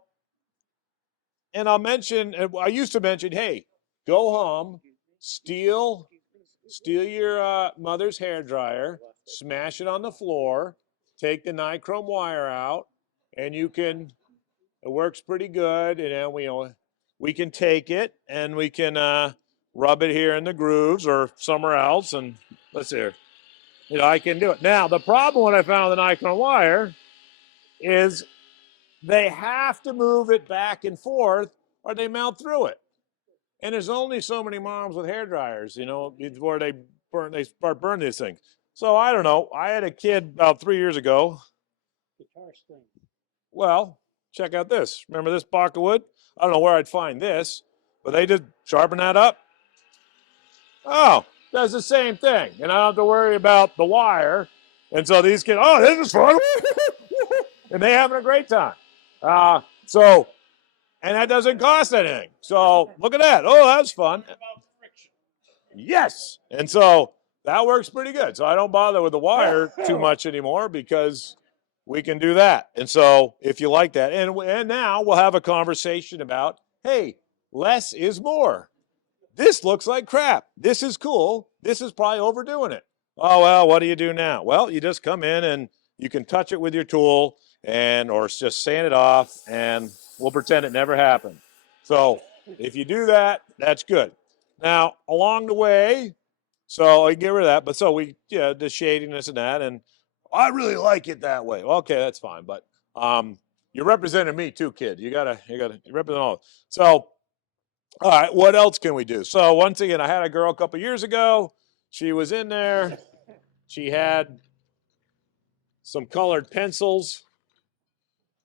and I used to mention, hey, go home, steal your mother's hair dryer, smash it on the floor, take the nichrome wire out, and it works pretty good. And we can take it and we can rub it here in the grooves or somewhere else. And let's see here. I can do it. Now, the problem when I found the nichrome wire is they have to move it back and forth or they melt through it. And there's only so many moms with hair dryers, before they start burning these things. So I don't know. I had a kid about 3 years ago. Guitar string. Well, check out this. Remember this block of wood? I don't know where I'd find this, but they just sharpen that up. Oh, does the same thing. And I don't have to worry about the wire. And so these kids, oh, this is fun. And they're having a great time. And that doesn't cost anything. So look at that. Oh, that's fun. Yes. And so that works pretty good. So I don't bother with the wire too much anymore because we can do that. And so if you like that, and now we'll have a conversation about, hey, less is more. This looks like crap. This is cool. This is probably overdoing it. Oh, well, what do you do now? Well, you just come in and you can touch it with your tool or just sand it off, and we'll pretend it never happened. So if you do that, that's good. Now, along the way, so I get rid of that, but so the shadiness and that, and I really like it that way. Okay, that's fine, but You're representing me too, kid. You represent all. So, all right, what else can we do? So once again, I had a girl a couple years ago. She was in there. She had some colored pencils.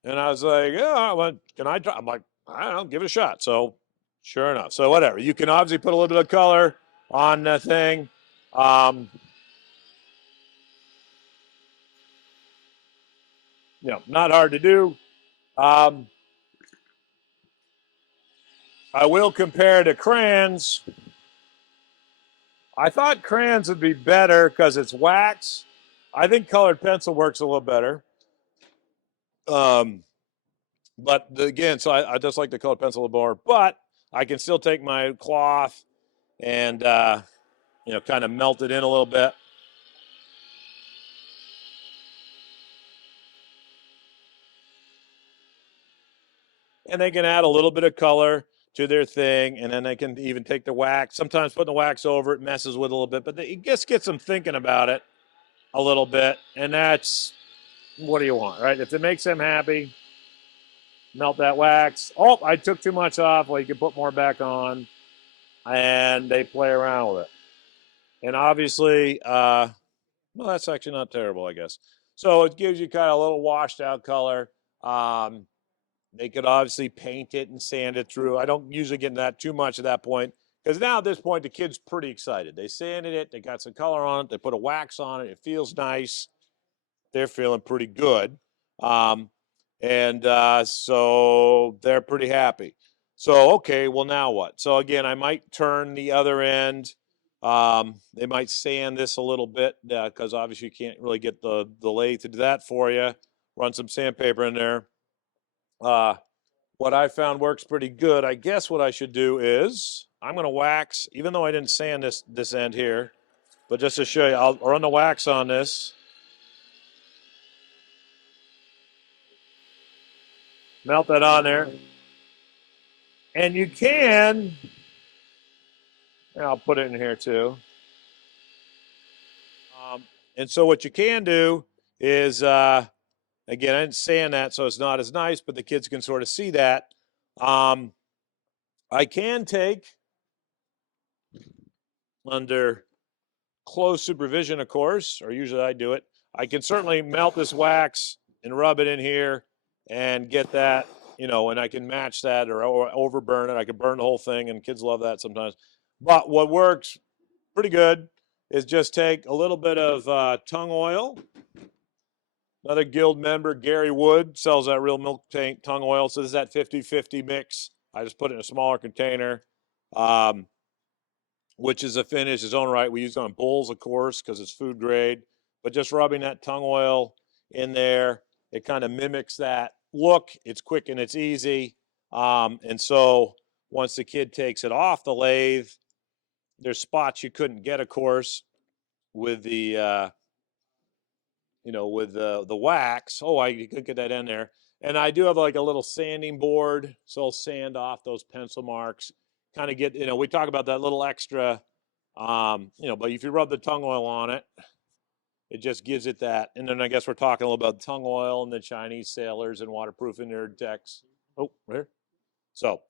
And I was like, yeah, well, can I try? I'm like, I don't know, give it a shot. So sure enough. So whatever. You can obviously put a little bit of color on the thing. Not hard to do. I will compare to crayons. I thought crayons would be better because it's wax. I think colored pencil works a little better. But again, so I just like the colored pencil a little more. But I can still take my cloth and kind of melt it in a little bit. And they can add a little bit of color to their thing, and then they can even take the wax. Sometimes putting the wax over it messes with it a little bit, but it just gets them thinking about it a little bit, and that's what do you want, right? If it makes them happy, melt that wax. Oh, I took too much off. Well, you can put more back on, and they play around with it. And obviously, well, that's actually not terrible, I guess. So it gives you kind of a little washed out color. They could obviously paint it and sand it through. I don't usually get into that too much at that point because now at this point the kid's pretty excited. They sanded it, they got some color on it, they put a wax on it, it feels nice. They're feeling pretty good. So they're pretty happy. So, okay, well, now what? So, again, I might turn the other end. They might sand this a little bit because obviously you can't really get the lathe to do that for you. Run some sandpaper in there. What I found works pretty good. I guess what I should do is I'm going to wax, even though I didn't sand this end here, but just to show you, I'll run the wax on this. Melt that on there. And you can, and I'll put it in here too. And so what you can do is, again, I didn't sand that, so it's not as nice, but the kids can sort of see that. I can take, under close supervision, of course, or usually I do it, I can certainly melt this wax and rub it in here and get that, and I can match that or overburn it. I can burn the whole thing, and kids love that sometimes. But what works pretty good is just take a little bit of tung oil. Another guild member, Gary Wood, sells that real milk tank tung oil. So this is that 50-50 mix. I just put it in a smaller container, which is a finish its own right. We use it on bowls, of course, because it's food grade. But just rubbing that tung oil in there, it kind of mimics that look. It's quick and it's easy. And so once the kid takes it off the lathe, there's spots you couldn't get, of course, with the with the wax. Oh, I could get that in there. And I do have like a little sanding board, so I'll sand off those pencil marks. Kind of get, we talk about that little extra, but if you rub the tung oil on it, it just gives it that. And then I guess we're talking a little about tung oil and the Chinese sailors and waterproofing their decks. Oh, right here. So,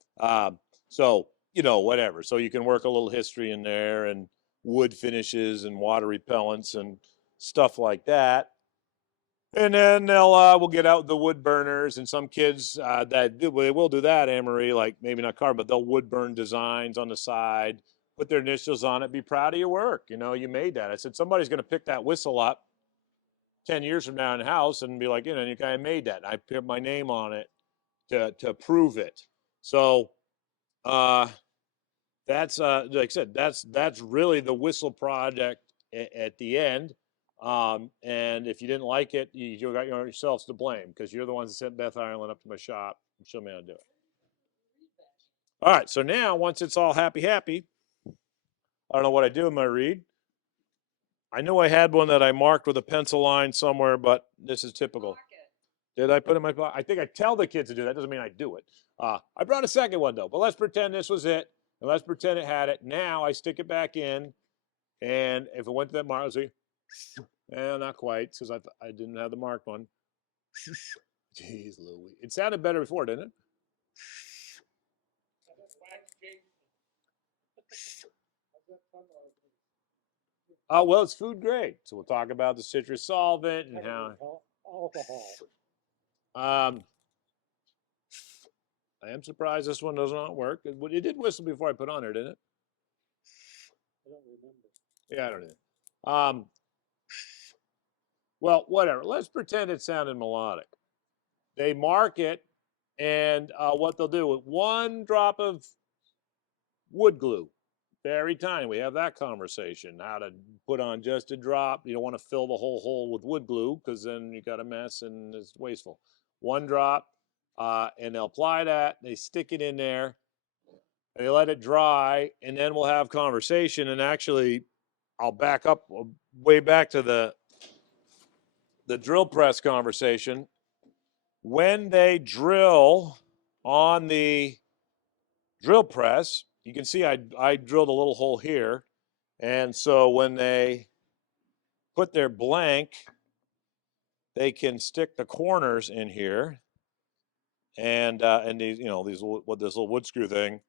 whatever. So you can work a little history in there and wood finishes and water repellents and stuff like that. And then we'll get out the wood burners, and some kids they will do that, Anne-Marie, like maybe not carbon, but they'll wood burn designs on the side, put their initials on it, be proud of your work. You made that. I said, somebody's going to pick that whistle up 10 years from now in the house and be like, you kind of made that. And I put my name on it to prove it. So that's like I said, that's really the whistle project at the end. And if you didn't like it, you got yourselves to blame because you're the ones that sent Beth Ireland up to my shop and showed me how to do it. All right, so now once it's all happy, I don't know what I do in my read. I know I had one that I marked with a pencil line somewhere, but this is typical. Did I put it in my pocket? I think I tell the kids to do that. Doesn't mean I do it. I brought a second one though, but let's pretend this was it, and let's pretend it had it. Now I stick it back in, and if it went to that mark, I'll see. Not quite, because I didn't have the marked one. Jeez Louie. It sounded better before, didn't it? Well, it's food grade. So we'll talk about the citrus solvent and how. Alcohol. Um, I am surprised this one does not work. It did whistle before I put on there, didn't it? I don't remember. Yeah, I don't know. Well, whatever. Let's pretend it sounded melodic. They mark it, and what they'll do with 1 drop of wood glue, very tiny. We have that conversation. How to put on just a drop. You don't want to fill the whole hole with wood glue because then you got a mess and it's wasteful. 1 drop, and they'll apply that. They stick it in there. They let it dry, and then we'll have conversation. And actually, I'll back up way back to the drill press conversation. When they drill on the drill press, you can see I drilled a little hole here. And so when they put their blank, they can stick the corners in here and these, these with this little wood screw thing,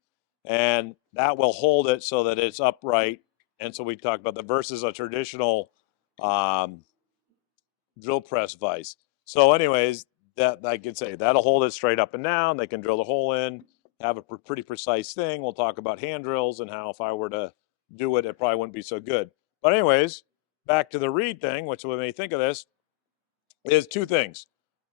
and that will hold it so that it's upright. And so we talked about that versus a traditional drill press vise. So anyways, that I could say that'll hold it straight up and down. They can drill the hole in, have a pretty precise thing. We'll talk about hand drills and how if I were to do it, it probably wouldn't be so good. But anyways, back to the reed thing, which made me think of this, is 2 things.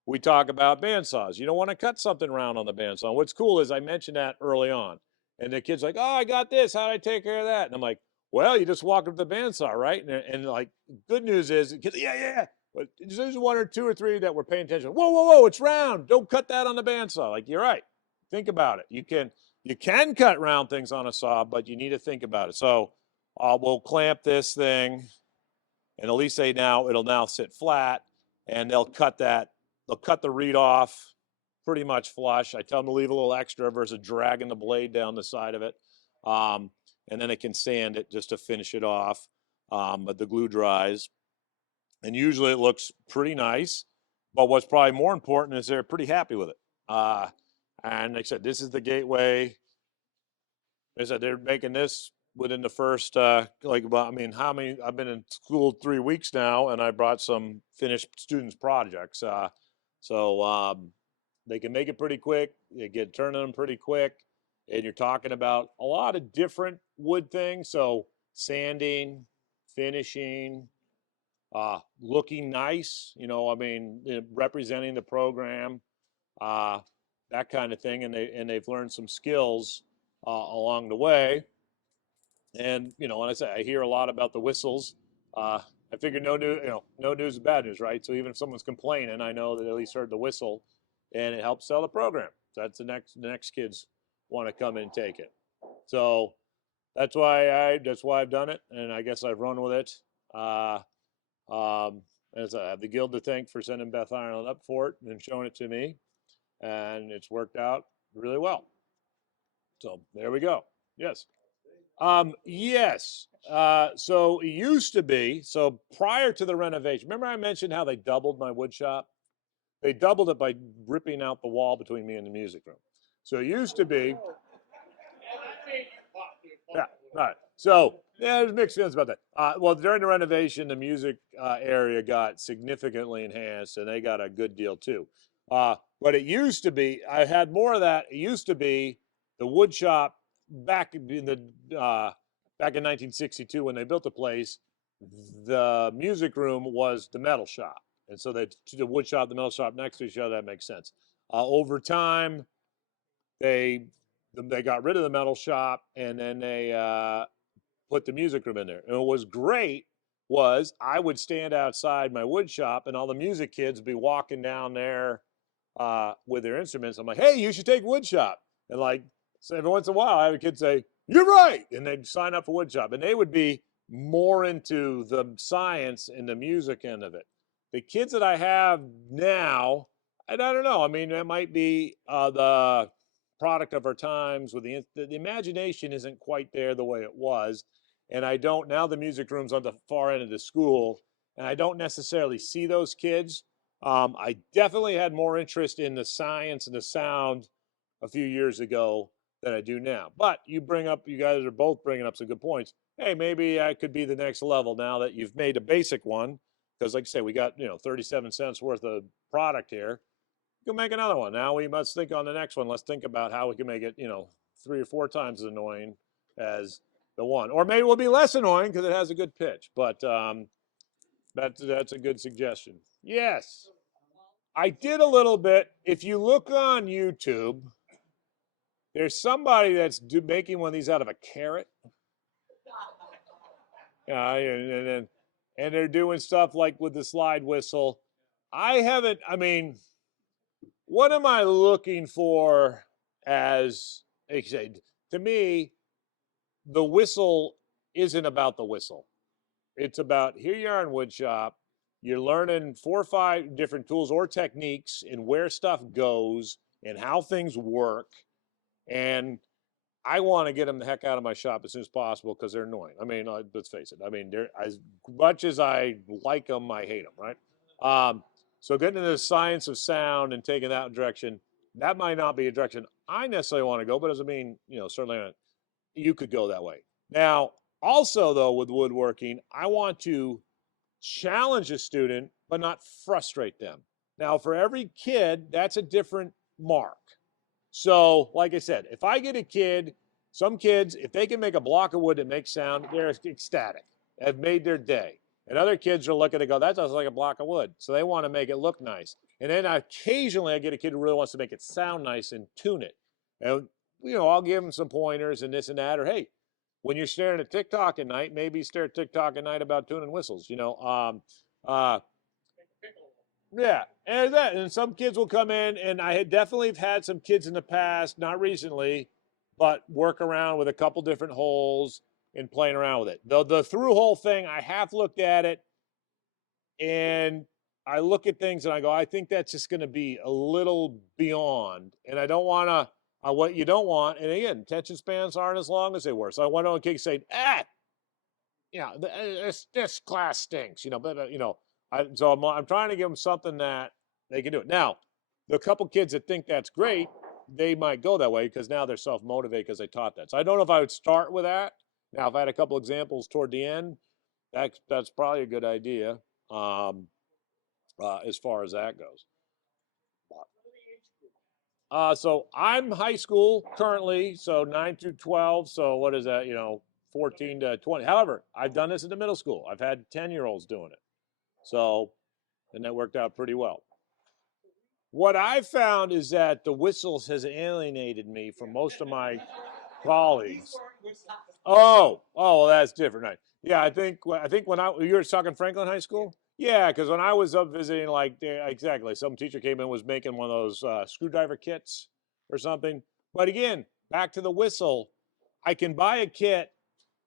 We talk about bandsaws. You don't want to cut something round on the bandsaw. What's cool is I mentioned that early on. And the kid's like, oh, I got this. How do I take care of that? And I'm like, well, you just walk up the bandsaw, right? And like, good news is, kids, yeah. But there's 1 or 2 or 3 that were paying attention. Whoa, it's round. Don't cut that on the bandsaw. Like, you're right. Think about it. You can cut round things on a saw, but you need to think about it. So we'll clamp this thing, and at least it'll now sit flat, and they'll cut the reed off pretty much flush. I tell them to leave a little extra versus dragging the blade down the side of it. And then they can sand it just to finish it off. But the glue dries. And usually it looks pretty nice. But what's probably more important is they're pretty happy with it. And like I said, this is the gateway. Like I said, they're making this within the first, how many, I've been in school 3 weeks now, and I brought some finished students' projects. So they can make it pretty quick. You get turning them pretty quick. And you're talking about a lot of different wood things. So sanding, finishing, looking nice, representing the program, that kind of thing. And they've learned some skills along the way. And when I say I hear a lot about the whistles, I figure no news is bad news, right? So even if someone's complaining, I know that they at least heard the whistle, and it helps sell the program. So that's the next kids want to come and take it. So that's why I've done it, and I guess I've run with it. As I have the guild to thank for sending Beth Ireland up for it and showing it to me, and it's worked out really well. So there we go. Yes. Yes. So it used to be, so prior to the renovation, remember I mentioned how they doubled my wood shop? They doubled it by ripping out the wall between me and the music room. So it used to be, yeah, right. So yeah, there's mixed feelings about that. Well, during the renovation, the music area got significantly enhanced, and they got a good deal too. But it used to be, I had more of that. It used to be the wood shop back in 1962 when they built the place. The music room was the metal shop, and so the wood shop, the metal shop next to each other. That makes sense. Over time, they got rid of the metal shop, and then they put the music room in there. And what was great was I would stand outside my wood shop, and all the music kids would be walking down there with their instruments. I'm like, hey, you should take wood shop. And like, so every once in a while, I have a kid say, you're right. And they'd sign up for wood shop. And they would be more into the science and the music end of it. The kids that I have now, and I don't know, I mean, it might be the product of our times with the imagination isn't quite there the way it was. And now the music room's on the far end of the school, and I don't necessarily see those kids. I definitely had more interest in the science and the sound a few years ago than I do now. But you guys are both bringing up some good points. Hey, maybe I could be the next level now that you've made a basic one. Because like I say, we got 37 cents worth of product here. You can make another one. Now we must think on the next one. Let's think about how we can make it 3 or 4 times as annoying as the one, or maybe it will be less annoying because it has a good pitch. But that's a good suggestion. Yes, I did a little bit. If you look on YouTube, there's somebody that's making one of these out of a carrot. And they're doing stuff like with the slide whistle. I haven't, I mean, what am I looking for as, to me, the whistle isn't about the whistle. It's about, here you are in wood shop, you're learning 4 or 5 different tools or techniques and where stuff goes and how things work. And I want to get them the heck out of my shop as soon as possible because they're annoying. I mean, let's face it. I mean, they're, as much as I like them, I hate them, right? So getting into the science of sound and taking that direction, that might not be a direction I necessarily want to go, but doesn't mean, certainly you could go that way. Now, also though, with woodworking, I want to challenge a student, but not frustrate them. Now, for every kid, that's a different mark. So, like I said, if I get a kid, some kids, if they can make a block of wood that makes sound, they're ecstatic. Have made their day. And other kids are looking to go, that sounds like a block of wood. So they want to make it look nice. And then occasionally I get a kid who really wants to make it sound nice and tune it. And, I'll give them some pointers and this and that. Or, hey, when you're staring at TikTok at night, maybe stare at TikTok at night about tuning whistles, Yeah, and some kids will come in, and I had definitely had some kids in the past, not recently, but work around with a couple different holes and playing around with it. The through hole thing, I have looked at it, and I look at things and I go, I think that's just going to be a little beyond, and I don't want to. What you don't want, and again, attention spans aren't as long as they were. So I went on kids saying, this class stinks, so I'm trying to give them something that they can do it. Now, the couple kids that think that's great, they might go that way because now they're self-motivated because they taught that. So I don't know if I would start with that. Now, if I had a couple examples toward the end, that's probably a good idea as far as that goes. So I'm high school currently, so 9 through 12. So what is that, 14 to 20. However, I've done this at the middle school. I've had 10-year-olds doing it. So, and that worked out pretty well. What I've found is that the whistles has alienated me from most of my colleagues. Oh, well, that's different. Right? Yeah, I think when you were talking Franklin High School? Yeah, because when I was up visiting, exactly, some teacher came in was making one of those screwdriver kits or something. But again, back to the whistle, I can buy a kit,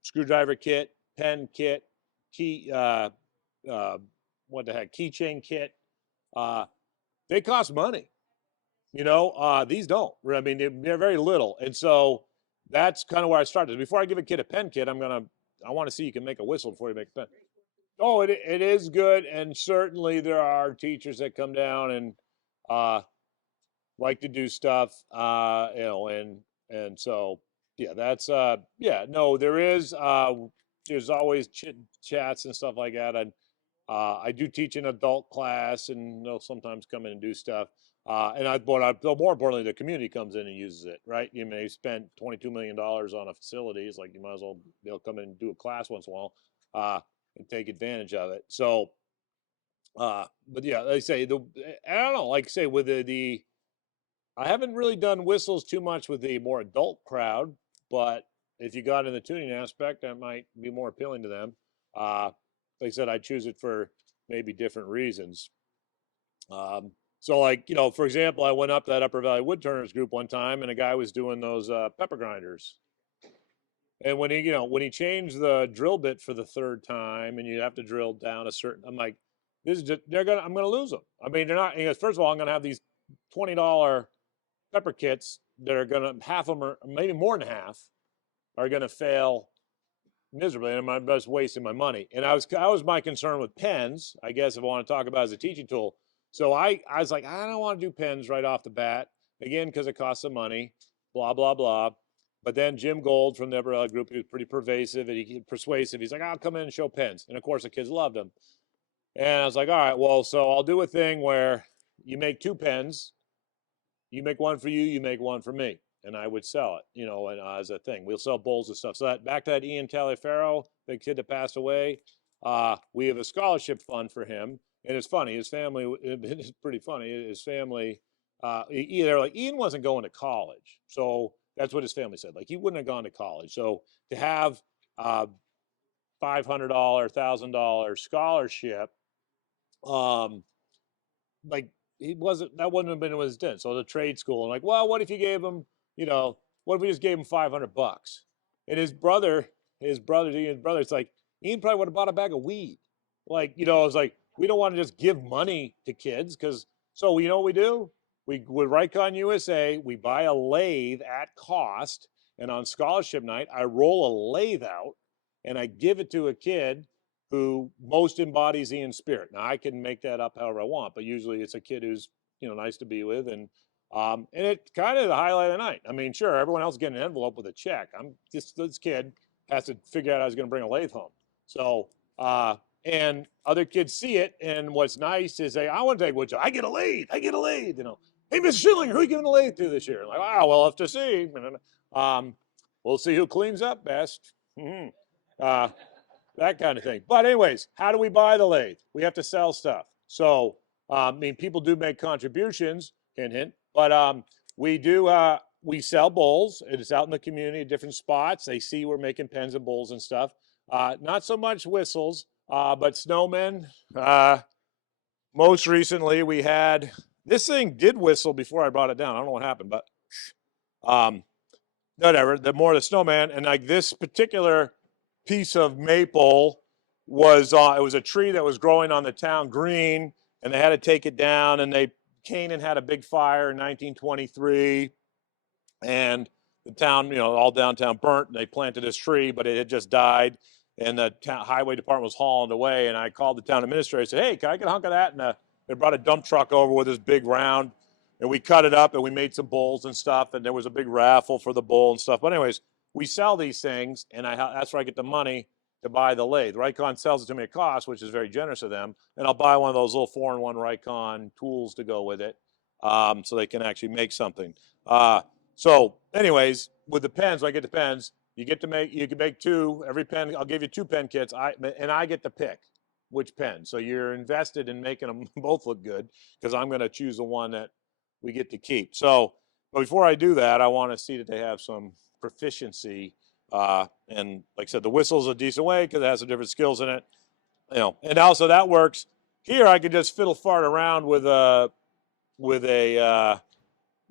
screwdriver kit, pen kit, key, keychain kit. They cost money. These don't. I mean, they're very little, and so that's kind of where I started. Before I give a kid a pen kit, I want to see you can make a whistle before you make a pen. Oh, it is good, and certainly there are teachers that come down and like to do stuff, and so yeah, that's no, there's always chats and stuff like that, and I do teach an adult class, and they'll sometimes come in and do stuff. But more importantly, the community comes in and uses it, right? You may spend $22 million on a facility. It's like you might as well, they'll come in and do a class once in a while and take advantage of it. So, but yeah, like I say, I don't know, like I say, with I haven't really done whistles too much with the more adult crowd, but if you got in the tuning aspect, that might be more appealing to them. Like I said, I choose it for maybe different reasons. So for example, I went up to that Upper Valley Woodturners group one time, and a guy was doing those pepper grinders. And when he changed the drill bit for the 3rd time, and you have to drill down a certain, I'm like, I'm gonna lose them. I mean, they're not. He goes, first of all, I'm gonna have these $20 pepper kits that are gonna, half of them, or maybe more than half, are gonna fail miserably, and I'm just wasting my money. And that was my concern with pens, I guess, if I want to talk about as a teaching tool. So I was like, I don't want to do pens right off the bat. Again, because it costs some money, blah, blah, blah. But then Jim Gold from the umbrella group, he was pretty persuasive and persuasive. He's like, I'll come in and show pens. And of course, the kids loved him. And I was like, all right, well, so I'll do a thing where you make 2 pens. You make one for you, you make one for me. And I would sell it, and as a thing. We'll sell bowls and stuff. So that back to that Ian Taliaferro, the kid that passed away, we have a scholarship fund for him. And it's funny, his family, it's pretty funny. His family, they're like, Ian wasn't going to college. So that's what his family said. Like, he wouldn't have gone to college. So to have $500, $1,000 scholarship, like, that wouldn't have been what his did. So the trade school, and like, well, what if you gave him, what if we just gave him $500? And Ian's brother, it's like, Ian probably would have bought a bag of weed. Like, it's like, we don't want to just give money to kids so you know what we do? With Rikon USA, we buy a lathe at cost, and on scholarship night, I roll a lathe out and I give it to a kid who most embodies Ian's spirit. Now, I can make that up however I want, but usually it's a kid who's, nice to be with. And it's kind of the highlight of the night. I mean, sure, everyone else getting an envelope with a check. This kid has to figure out how he's going to bring a lathe home. So, and other kids see it. And what's nice is I want to take wood. I get a lathe. Hey, Mr. Shinlinger, who are you giving a lathe to this year? I'm like, wow, we'll have to see. We'll see who cleans up best. That kind of thing. But anyways, how do we buy the lathe? We have to sell stuff. So, people do make contributions, hint, hint, but we sell bowls. It's out in the community at different spots. They see we're making pens and bowls and stuff. Not so much whistles, but snowmen. Most recently, we had, this thing did whistle before I brought it down. I don't know what happened, but whatever, the more the snowman. And like this particular piece of maple was it was a tree that was growing on the town green, and they had to take it down, and Canaan had a big fire in 1923, and the town, all downtown burnt, and they planted this tree, but it had just died, and the highway department was hauling it away, and I called the town administrator and said, hey, can I get a hunk of that? And they brought a dump truck over with this big round, and we cut it up, and we made some bowls and stuff, and there was a big raffle for the bowl and stuff. But anyways, we sell these things, and that's where I get the money to buy the lathe. Rikon sells it to me at cost, which is very generous of them, and I'll buy one of those little 4-in-1 Rikon tools to go with it, so they can actually make something. So anyways, with the pens, when I get the pens, you can make 2, every pen, I'll give you 2 pen kits, and I get to pick which pen. So you're invested in making them both look good, because I'm going to choose the one that we get to keep. So, but before I do that, I want to see that they have some proficiency. And like I said, the whistle's a decent way because it has some different skills in it. And also that works. Here I can just fiddle fart around with a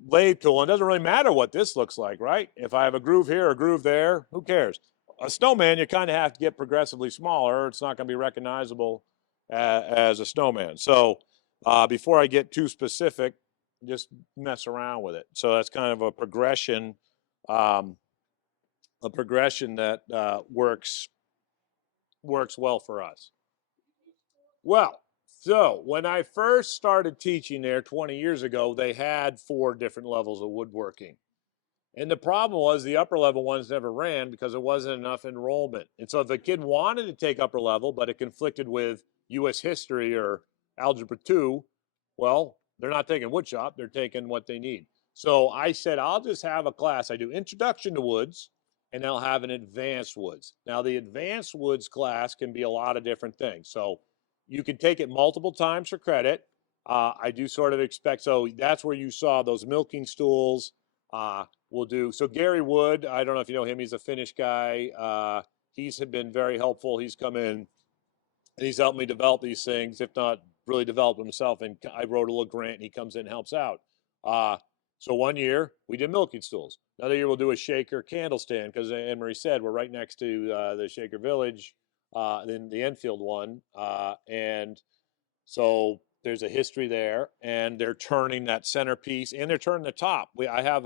lathe tool, and it doesn't really matter what this looks like, right? If I have a groove here or a groove there, who cares? A snowman, you kind of have to get progressively smaller. It's not going to be recognizable as a snowman. So before I get too specific, just mess around with it. So that's kind of a progression that works well for us. Well, so when I first started teaching there 20 years ago, they had 4 different levels of woodworking. And the problem was the upper level ones never ran because there wasn't enough enrollment. And so if a kid wanted to take upper level, but it conflicted with U.S. history or algebra 2, well, they're not taking woodshop, they're taking what they need. So I said, I'll just have a class. I do introduction to woods, and I'll have an advanced woods. Now, the advanced woods class can be a lot of different things. So you can take it multiple times for credit. I do sort of expect, so that's where you saw those milking stools. So Gary Wood, I don't know if you know him, he's a Finnish guy. He's been very helpful. He's come in and he's helped me develop these things, if not really develop himself. And I wrote a little grant and he comes in and helps out. So one year we did milking stools. Another year we'll do a shaker candle stand because Anne Marie said we're right next to the Shaker Village, in the Enfield one. And so there's a history there, and they're turning that centerpiece, and they're turning the top. I have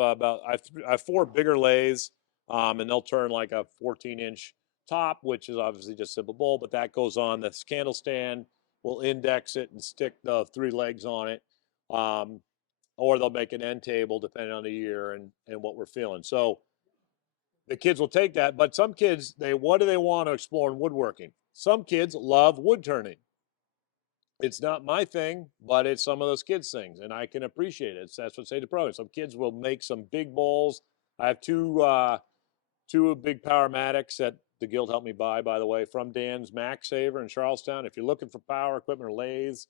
4 bigger lathes, and they'll turn like a 14-inch top, which is obviously just simple bowl, but that goes on this candle stand, we'll index it and stick the 3 legs on it. Or they'll make an end table depending on the year and what we're feeling. So the kids will take that, but some kids, what do they want to explore in woodworking? Some kids love wood turning. It's not my thing, but it's some of those kids' things, and I can appreciate it. That's what I say to programs. Some kids will make some big bowls. I have two big Powermatics that the Guild helped me buy, by the way, from Dan's Mac Saver in Charlestown. If you're looking for power equipment or lathes,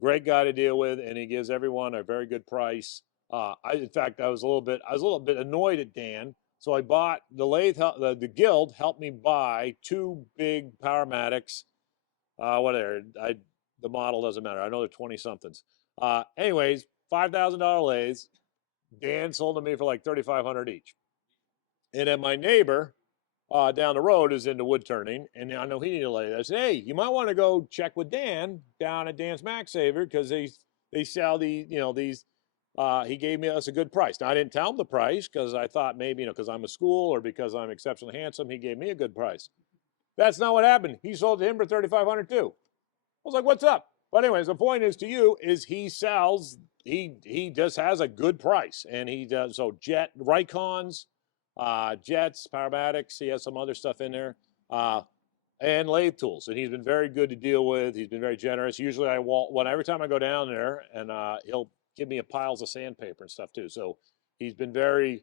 great guy to deal with, and he gives everyone a very good price. In fact, I was a little bit annoyed at Dan, so I bought the lathe. The Guild helped me buy 2 big Powermatics. Whatever. The model doesn't matter. I know they're 20 somethings. Anyways, $5,000 lathes. Dan sold them to me for like $3,500 each. And then my neighbor down the road is into wood turning, and I know he needed a lathe. I said, hey, you might want to go check with Dan down at Dan's Mac Saver because they sell these. He gave us a good price. Now I didn't tell him the price because I thought maybe because I'm a school or because I'm exceptionally handsome, he gave me a good price. That's not what happened. He sold to him for $3,500 too. I was like, what's up? But anyways, the point is he sells, he just has a good price. And he does, so Raycons, Jets, Powermatics, he has some other stuff in there, and lathe tools. And he's been very good to deal with. He's been very generous. Usually every time I go down there, and he'll give me piles of sandpaper and stuff too. So he's been very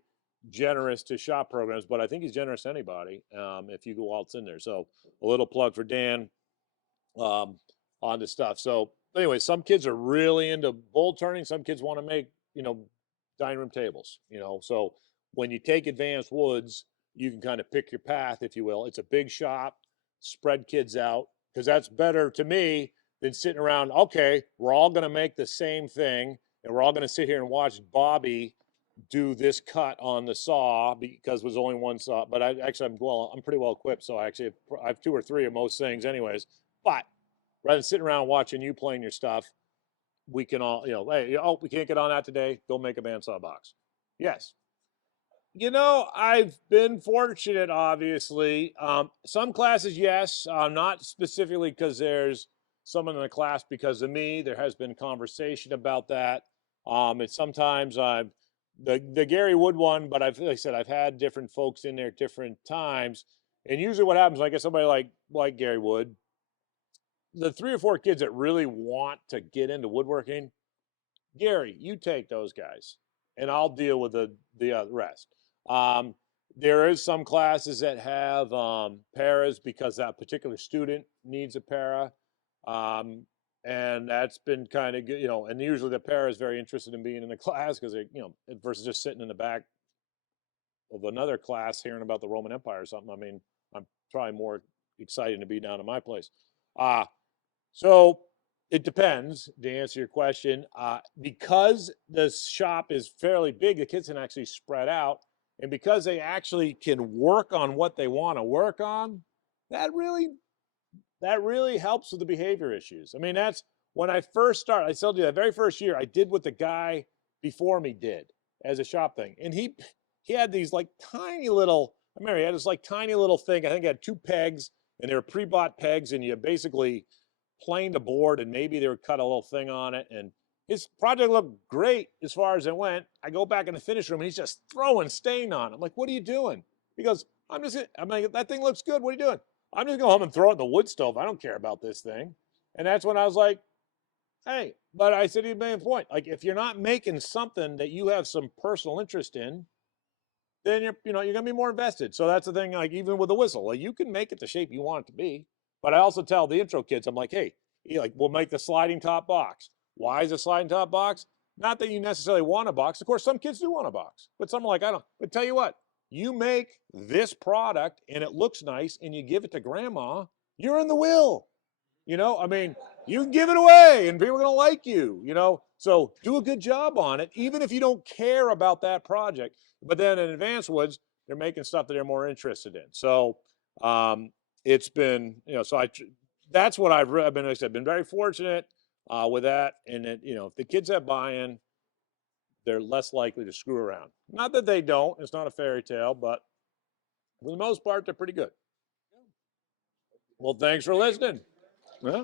generous to shop programs, but I think he's generous to anybody if you go waltz in there. So a little plug for Dan on the stuff. So anyway, some kids are really into bowl turning. Some kids want to make, dining room tables, So when you take advanced woods, you can kind of pick your path, if you will. It's a big shop, spread kids out, because that's better to me than sitting around, okay, we're all going to make the same thing, and we're all going to sit here and watch Bobby do this cut on the saw because there's only one saw. But I'm pretty well equipped, so I have 2 or 3 of most things anyways. But rather than sitting around watching you playing your stuff, we can all, hey, we can't get on that today. Go make a bandsaw box. Yes. I've been fortunate, obviously. Some classes, yes, not specifically because there's someone in the class because of me. There has been conversation about that. It's sometimes the Gary Wood one, but like I said, I've had different folks in there at different times. And usually what happens, when I get somebody like Gary Wood, the 3 or 4 kids that really want to get into woodworking, Gary, you take those guys, and I'll deal with the rest. There is some classes that have paras because that particular student needs a para, and that's been kind of good, And usually the para is very interested in being in the class because they, versus just sitting in the back of another class hearing about the Roman Empire or something. I mean, I'm probably more excited to be down at my place. So it depends, to answer your question. Because the shop is fairly big, the kids can actually spread out. And because they actually can work on what they want to work on, that really helps with the behavior issues. I mean, that's when I first started. I told you that very first year, I did what the guy before me did as a shop thing. And he had these like tiny little, I remember he had this like tiny little thing. I think he had 2 pegs, and they were pre-bought pegs, and you basically planed the board, and maybe they would cut a little thing on it. And his project looked great as far as it went. I go back in the finish room, and he's just throwing stain on it. I'm like, what are you doing? He goes, I'm like, that thing looks good. What are you doing? I'm just going to go home and throw it in the wood stove. I don't care about this thing. And that's when I was like, hey, but I said, you made a point. Like, if you're not making something that you have some personal interest in, then you're going to be more invested. So that's the thing, like even with the whistle, like you can make it the shape you want it to be. But I also tell the intro kids, I'm like, hey, we'll make the sliding top box. Why is a sliding top box? Not that you necessarily want a box. Of course, some kids do want a box, but some are like, I don't. But tell you what, you make this product and it looks nice and you give it to grandma, you're in the will. I mean, you can give it away and people are going to like you, So do a good job on it, even if you don't care about that project. But then in Advanced Woods, they're making stuff that they're more interested in. So it's been, that's what I've been. Like I said, I've been very fortunate with that. And if the kids have buy-in, they're less likely to screw around. Not that they don't. It's not a fairy tale, but for the most part, they're pretty good. Well, thanks for listening. Yeah.